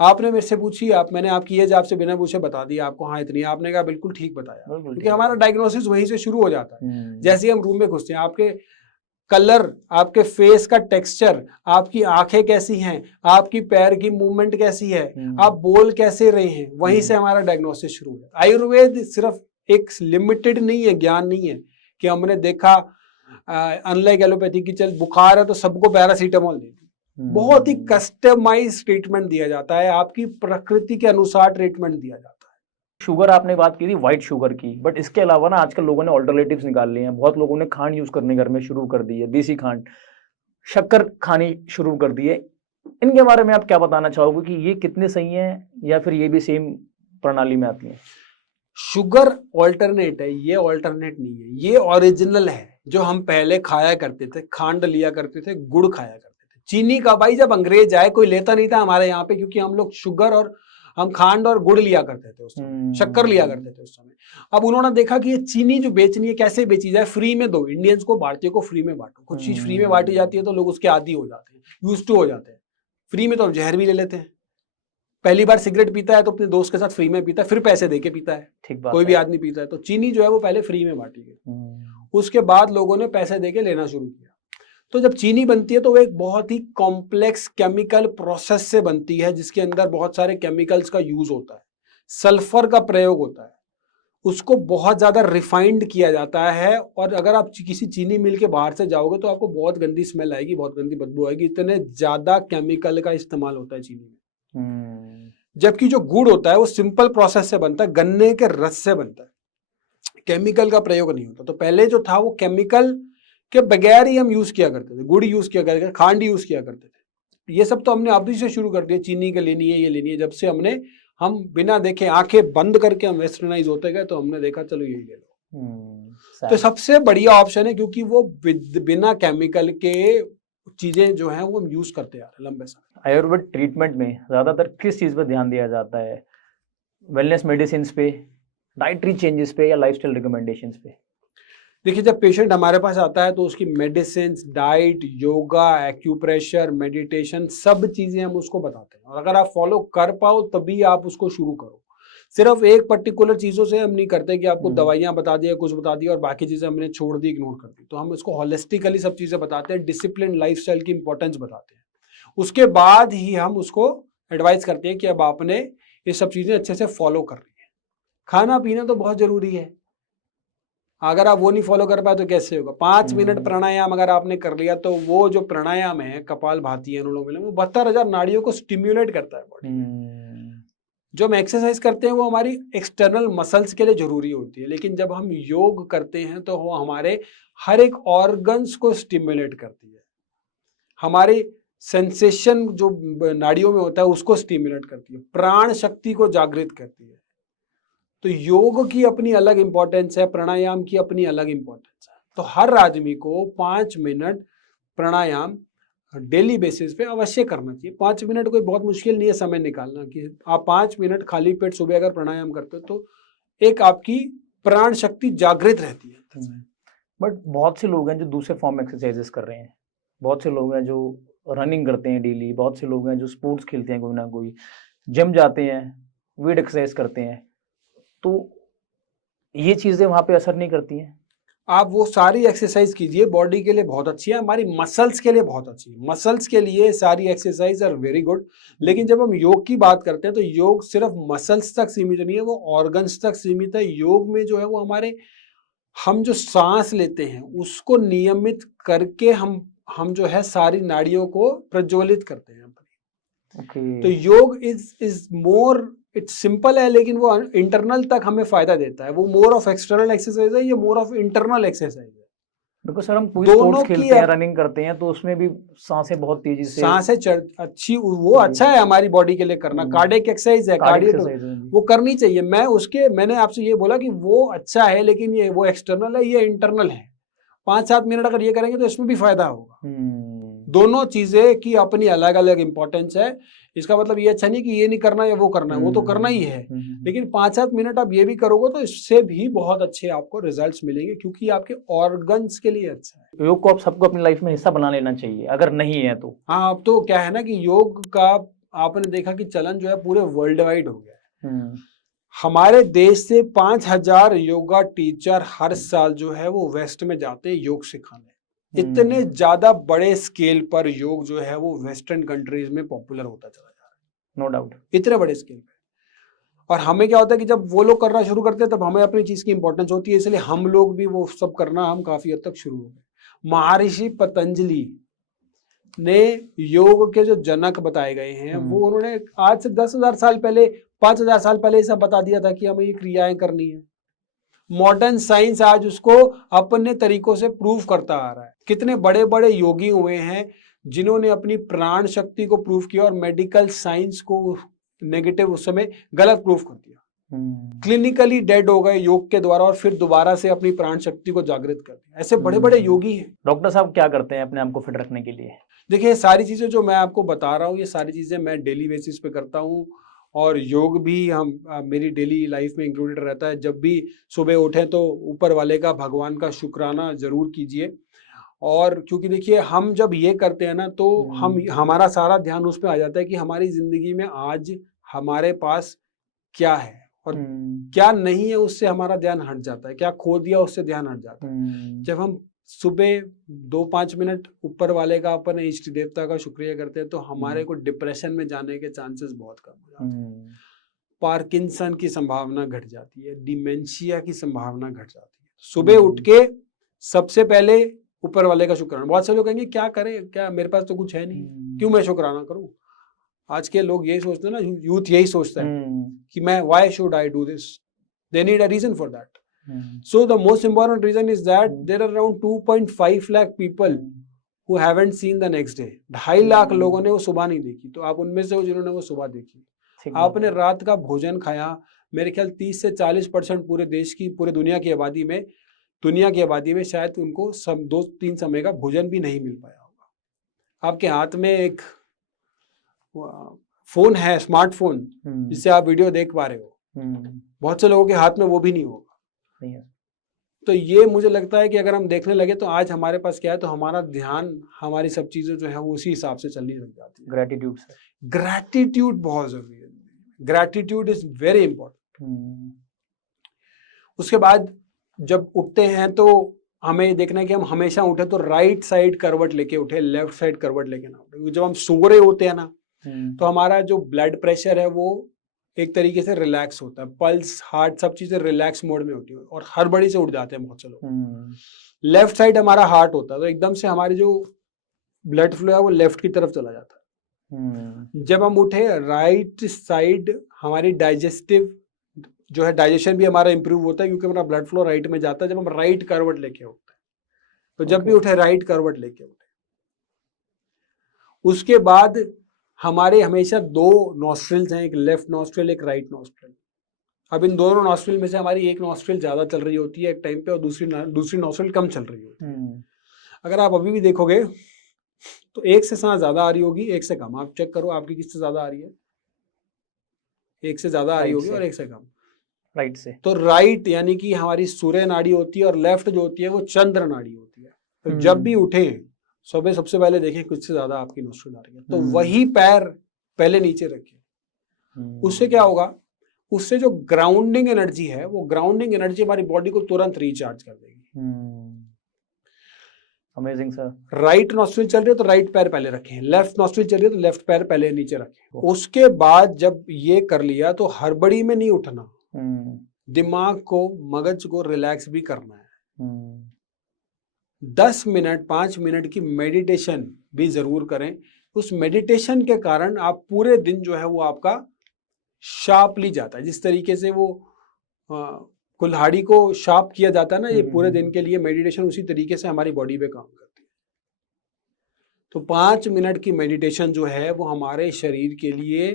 आपने मेरे से पूछी, मैंने आपकी एज आपसे बिना पूछे बता दी आपको, हाँ इतनी, आपने कहा बिल्कुल ठीक बताया, क्योंकि हमारा डायग्नोसिस वहीं से शुरू हो जाता है। जैसे ही हम रूम में घुसते हैं, आपके कलर, आपके फेस का टेक्सचर, आपकी आंखें कैसी हैं, आपकी पैर की मूवमेंट कैसी है, आप बोल कैसे रहे हैं, वहीं से हमारा डायग्नोसिस शुरू हो जाता है। आयुर्वेद सिर्फ एक लिमिटेड नहीं है, ज्ञान नहीं है कि हमने देखा अनलाइक एलोपैथी की चल बुखार है तो सबको पैरासीटामोल दे दी। बहुत ही कस्टमाइज ट्रीटमेंट दिया जाता है, आपकी प्रकृति के अनुसार ट्रीटमेंट दिया जाता है। शुगर आपने बात की थी व्हाइट शुगर की, बट इसके अलावा ना आजकल लोगों ने ऑल्टरनेटिव्स निकाल लिए हैं। बहुत लोगों ने खांड यूज करने घर में शुरू कर दी है, देसी खांड, शक्कर खानी शुरू कर दी है। इनके बारे में आप क्या बताना चाहोगे कि ये कितने सही हैं या फिर ये भी सेम प्रणाली में आती है? शुगर ऑल्टरनेट है, ये ऑल्टरनेट नहीं है, ये ओरिजिनल है। जो हम पहले खाया करते थे, खांड लिया करते थे, गुड़ खाया करते थे। चीनी का भाई जब अंग्रेज आए कोई लेता नहीं था हमारे यहाँ पे, क्योंकि हम लोग शुगर और हम खांड और गुड़ लिया करते थे उस समय, शक्कर लिया करते थे उस समय। अब उन्होंने देखा कि ये चीनी जो बेचनी है कैसे बेची जाए, फ्री में दो, इंडियंस को, भारतीय को फ्री में बांटो। कुछ चीज फ्री में बांटी जाती है तो लोग उसके आदी हो जाते हैं, यूज टू हो जाते हैं। फ्री में तो हम जहर भी ले लेते हैं। पहली बार सिगरेट पीता है तो अपने दोस्त के साथ फ्री में पीता है, फिर पैसे देके पीता है, ठीक बात कोई है। भी आदमी पीता है। तो चीनी जो है वो पहले फ्री में बांटी गई, उसके बाद लोगों ने पैसे देके लेना शुरू किया। तो जब चीनी बनती है तो वो एक बहुत ही कॉम्प्लेक्स केमिकल प्रोसेस से बनती है, जिसके अंदर बहुत सारे केमिकल्स का यूज होता है, सल्फर का प्रयोग होता है, उसको बहुत ज़्यादा रिफाइंड किया जाता है, और अगर आप किसी चीनी मिल के बाहर से जाओगे तो आपको बहुत गंदी स्मेल आएगी, बहुत गंदी बदबू आएगी, इतने ज़्यादा केमिकल का इस्तेमाल होता है चीनी में। जबकि जो गुड़ होता है वो सिंपल प्रोसेस से बनता है, गन्ने के रस से बनता है, केमिकल का प्रयोग नहीं होता। तो पहले जो था वो केमिकल के बगैर ही हम यूज़ किया करते थे, गुड़ यूज़ किया करते थे, खांड यूज़ किया करते थे। ये सब तो हमने अभी से शुरू कर दिया, चीनी के लेनी है, ये लेनी है, जब से हम बिना देखे आंखें बंद करके हम वेस्टर्नाइज होते गए, तो हमने देखा चलो यही ले लो। तो सबसे बढ़िया ऑप्शन है, क्योंकि वो बिना केमिकल के चीजें जो हैं वो हम यूज करते आ रहे हैं लंबे समय। आयुर्वेद ट्रीटमेंट में ज्यादातर किस चीज पर ध्यान दिया जाता है? वेलनेस मेडिसिन पे, डाइटरी चेंजेस पे, या लाइफस्टाइल रिकमेंडेशंस पे? देखिए, जब पेशेंट हमारे पास आता है तो उसकी medicine, diet, yoga, acupressure, meditation, सब चीजें हम उसको बताते हैं, और अगर आप फॉलो कर पाओ तभी आप उसको शुरू करो। सिर्फ एक पर्टिकुलर चीजों से हम नहीं करते कि आपको दवाइयां बता दिया, कुछ बता दिया और बाकी चीजें हमने छोड़ दी, इग्नोर कर दी। तो हम इसको होलिस्टिकली सब चीजें बताते हैं, डिसिप्लिन लाइफस्टाइल की इंपॉर्टेंस बताते हैं। उसके बाद ही हम उसको एडवाइस करते हैं कि अब आपने ये सब चीजें अच्छे से फॉलो करनी है। खाना पीना तो बहुत जरूरी है, अगर आप वो नहीं फॉलो कर पाए तो कैसे होगा। 5 मिनट प्राणायाम अगर आपने कर लिया तो वो जो प्राणायाम है, कपाल भाती है, अनुलोम विलोम, वो 72,000 नाड़ियों को स्टिम्युलेट करता है बॉडी में। जो हम एक्सरसाइज करते हैं वो हमारी एक्सटर्नल मसल्स के लिए जरूरी होती है, लेकिन जब हम योग करते हैं तो वो हमारे हर एक ऑर्गन्स को स्टिम्युलेट करती है, हमारी सेंसेशन जो नाड़ियों में होता है उसको स्टिम्युलेट करती है, प्राण शक्ति को जागृत करती है। तो योग की अपनी अलग इंपॉर्टेंस है, प्राणायाम की अपनी अलग इंपॉर्टेंस है। तो हर आदमी को 5 मिनट प्राणायाम डेली बेसिस पे अवश्य करना चाहिए। 5 मिनट कोई बहुत मुश्किल नहीं है समय निकालना, कि आप 5 मिनट खाली पेट सुबह अगर प्राणायाम करते हो तो एक आपकी प्राण शक्ति जागृत रहती है। बट बहुत से लोग हैं जो दूसरे फॉर्म एक्सरसाइजेस कर रहे हैं, बहुत से लोग हैं जो रनिंग करते हैं डेली, बहुत से लोग हैं जो स्पोर्ट्स खेलते हैं, कोई ना कोई जिम जाते हैं, वेट एक्सरसाइज करते हैं, तो ये चीजें वहां पे असर नहीं करती हैं? आप वो सारी एक्सरसाइज कीजिए, बॉडी के लिए बहुत अच्छी है, हमारी मसल्स के लिए बहुत अच्छी है, मसल्स के लिए सारी एक्सरसाइज आर वेरी गुड। लेकिन जब हम योग की बात करते हैं तो योग सिर्फ मसल्स तक सीमित नहीं है, वो ऑर्गन्स तक सीमित है। योग में जो है वो हम जो सांस लेते हैं उसको नियमित करके हम जो है सारी नाड़ियों को प्रज्वलित करते हैं। तो योग इज मोर, इट्स सिंपल है, लेकिन वो इंटरनल तक हमें फायदा देता है। वो मोर ऑफ एक्सटर्नल एक्सरसाइज है, ये मोर ऑफ इंटरनल एक्सरसाइज है। बिल्कुल सर, हम कोई स्पोर्ट्स खेलते हैं, रनिंग करते हैं, तो उसमें भी सांसें बहुत तेजी से, सांसें अच्छी, वो अच्छा है हमारी बॉडी के लिए करना, कार्डियक एक्सरसाइज है, कार्डियो वो करनी चाहिए। मैंने आपसे ये बोला कि वो अच्छा है, लेकिन ये वो एक्सटर्नल है, ये इंटरनल है। 5-7 मिनट अगर ये करेंगे तो इसमें भी फायदा होगा। दोनों चीजें की अपनी अलग अलग इंपॉर्टेंस है। इसका मतलब ये अच्छा नहीं कि ये नहीं करना या वो करना है, वो तो करना ही है, लेकिन 5-7 मिनट आप ये भी करोगे तो इससे भी बहुत अच्छे आपको रिजल्ट्स मिलेंगे, क्योंकि आपके ऑर्गन्स के लिए अच्छा है। योग को आप सबको अपनी लाइफ में हिस्सा बना लेना चाहिए, अगर नहीं है तो। हाँ, अब तो क्या है ना कि योग का आपने देखा कि चलन जो है पूरे वर्ल्ड वाइड हो गया है। हमारे देश से 5,000 योगा टीचर हर साल जो है वो वेस्ट में जाते हैं योग सिखाने। इतने ज्यादा बड़े स्केल पर योग जो है वो वेस्टर्न कंट्रीज में पॉपुलर होता चला जा रहा है, नो डाउट, इतने बड़े स्केल पे। और हमें क्या होता है कि जब वो लोग करना शुरू करते हैं तब हमें अपनी चीज की इंपॉर्टेंस होती है, इसलिए हम लोग भी वो सब करना हम काफी हद तक शुरू हो गए। महर्षि पतंजलि ने योग के जो जनक बताए गए हैं, वो उन्होंने आज से 10,000 साल पहले, 5,000 साल पहले सब बता दिया था कि हमें ये क्रियाएं करनी है। मॉडर्न साइंस आज उसको अपने तरीकों से प्रूव करता आ रहा है। कितने बड़े बड़े योगी हुए हैं जिन्होंने अपनी प्राण शक्ति को प्रूव किया, और मेडिकल साइंस को नेगेटिव उस समय गलत प्रूफ कर दिया। क्लिनिकली डेड हो गए योग के द्वारा, और फिर दोबारा से अपनी प्राण शक्ति को जागृत कर दिया। ऐसे बड़े बड़े योगी हैं। डॉक्टर साहब क्या करते हैं अपने आप को फिट रखने के लिए? देखिए, सारी चीजें जो मैं आपको बता रहा हूँ, ये सारी चीजें मैं डेली बेसिस पे करता हूँ, और योग भी मेरी डेली लाइफ में इंक्लूडेड रहता है। जब भी सुबह उठें तो ऊपर वाले का, भगवान का शुक्राना जरूर कीजिए। और क्योंकि देखिए, हम जब ये करते हैं ना तो हमारा सारा ध्यान उस पर आ जाता है कि हमारी जिंदगी में आज हमारे पास क्या है और क्या नहीं है, उससे हमारा ध्यान हट जाता है। क्या खो दिया उससे ध्यान हट जाता है। जब हम सुबह 2-5 मिनट ऊपर वाले का, अपने इष्ट देवता का शुक्रिया करते हैं तो हमारे को डिप्रेशन में जाने के चांसेस बहुत कम हो जाते हैं। पार्किंसन की संभावना घट जाती है, डिमेंशिया की संभावना घट जाती है। सुबह उठ के सबसे पहले ऊपर वाले का शुक्राना। बहुत से लोग कहेंगे क्या करें, क्या मेरे पास तो कुछ है नहीं, क्यों मैं शुक्राना करूं। आज के लोग यही सोचते हैं ना, यूथ यही सोचता है कि मैं why should I do this, they need a reason for that. So the most important reason is that there are around 2.5 lakh people who haven't seen the next day. 2.5 lakh लोगों ने वो सुबह नहीं देखी, तो आप उनमें से हो जिन्होंने वो सुबह देखी। आपने रात का भोजन खाया, मेरे ख्याल 30 से 40% पूरे देश की, पूरे दुनिया की आबादी में शायद उनको 2-3 समय का भोजन भी नहीं मिल पाया होगा। आपके हाथ में एक फोन है, स्मार्टफोन, जिससे आप वीडियो देख पा रहे हो, बहुत से लोगों के हाथ में वो भी नहीं होगा। तो ये मुझे लगता है कि अगर हम देखने लगे तो आज हमारे पास क्या है, तो हमारा ध्यान, हमारी सब चीजें जो है वो उसी हिसाब से चलने लग जाती है। ग्रैटिट्यूड बहुत जरूरी है। Gratitude is very important. उसके बाद जब उठते हैं तो हमें देखना है कि हम हमेशा उठे तो राइट साइड करवट लेके उठे, लेफ्ट साइड करवट लेके ना उठे। जब हम सो रहे होते हैं ना, तो हमारा जो ब्लड प्रेशर है वो एक तरीके से रिलैक्स होता है, पल्स, हार्ट, सब चीजें रिलैक्स मोड में होती है और हड़बड़ी से उठ जाते हैं बहुत से लोग। लेफ्ट साइड हमारा हार्ट होता है, तो एकदम से हमारी जो ब्लड फ्लो है वो लेफ्ट की तरफ चला जाता है। जब हम उठे राइट साइड, हमारी डाइजेस्टिव जो है, डाइजेशन भी हमारा इंप्रूव होता है क्योंकि हमारा ब्लड फ्लो राइट में जाता है जब हम राइट करवट लेके उठते हैं। तो जब भी उठे राइट करवट लेके उठे। उसके बाद हमारे हमेशा 2 नॉस्ट्रिल्स हैं, एक लेफ्ट नॉस्ट्रिल, एक राइट नॉस्ट्रिल। अब इन दोनों नॉस्ट्रिल में से हमारी एक नॉस्ट्रिल ज्यादा चल रही होती है एक टाइम पे और दूसरी नॉस्ट्रिल कम चल रही होती है। अगर आप अभी भी देखोगे तो एक से सांस ज्यादा आ रही होगी, एक से कम। आप चेक करो आपकी किससे ज्यादा आ रही है। एक से ज्यादा आ रही होगी और एक से कम, राइट से। तो राइट यानी कि हमारी सूर्य नाड़ी होती है और लेफ्ट जो होती है वो चंद्र नाड़ी होती है। तो जब भी उठे सुबह सबसे पहले देखें कुछ से ज्यादा आपकी नॉस्ट्रिल आ रही है, तो वही पैर पहले नीचे रखें। उससे क्या होगा, उससे जो ग्राउंडिंग एनर्जी है, वो ग्राउंडिंग एनर्जी हमारी बॉडी को तुरंत रिचार्ज कर देगी। Amazing sir. राइट नॉस्ट्रिल चल रही है तो राइट पैर पहले रखें, लेफ्ट नॉस्ट्रिल चल रही है तो लेफ्ट पैर पहले नीचे रखें। उसके बाद जब ये कर लिया तो हड़बड़ी में नहीं उठना, दिमाग को, मगज को रिलैक्स भी करना है। 10 मिनट 5 मिनट की मेडिटेशन भी जरूर करें। उस मेडिटेशन के कारण आप पूरे दिन जो है वो आपका शार्पली जाता है। जिस तरीके से वो कुल्हाड़ी को शार्प किया जाता है ना, ये पूरे दिन के लिए मेडिटेशन उसी तरीके से हमारी बॉडी पे काम करती है। तो 5 मिनट की मेडिटेशन जो है वो हमारे शरीर के लिए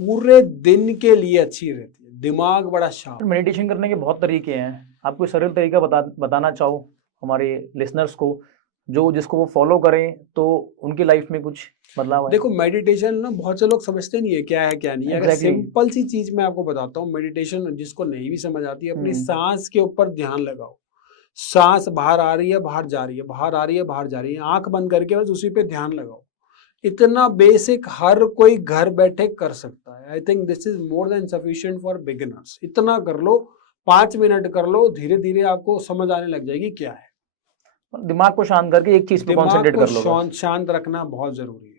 पूरे दिन के लिए अच्छी रहती है। दिमाग बड़ा शार्प। मेडिटेशन करने के बहुत तरीके हैं, आप कोई सरल तरीका बताना चाहो हमारे लिसनर्स को, जो जिसको वो फॉलो करें तो उनकी लाइफ में कुछ बदलाव आए। देखो मेडिटेशन ना बहुत से लोग समझते नहीं है क्या है क्या नहीं है। अगर सिंपल सी चीज मैं आपको बताता हूँ, मेडिटेशन जिसको नहीं भी समझ आती है, अपनी सांस के ऊपर ध्यान लगाओ। सांस बाहर आ रही है, बाहर जा रही है, बाहर आ रही है, बाहर जा रही है, आंख बंद करके बस उसी पे ध्यान लगाओ। इतना बेसिक हर कोई घर बैठे कर सकता है। I think this is more than sufficient for beginners. इतना कर लो, 5 मिनट कर लो, धीरे धीरे आपको समझ आने लग जाएगी क्या है। दिमाग को शांत करके एक चीज पे कॉन्सेंट्रेट कर लो। शांत रखना बहुत जरूरी है।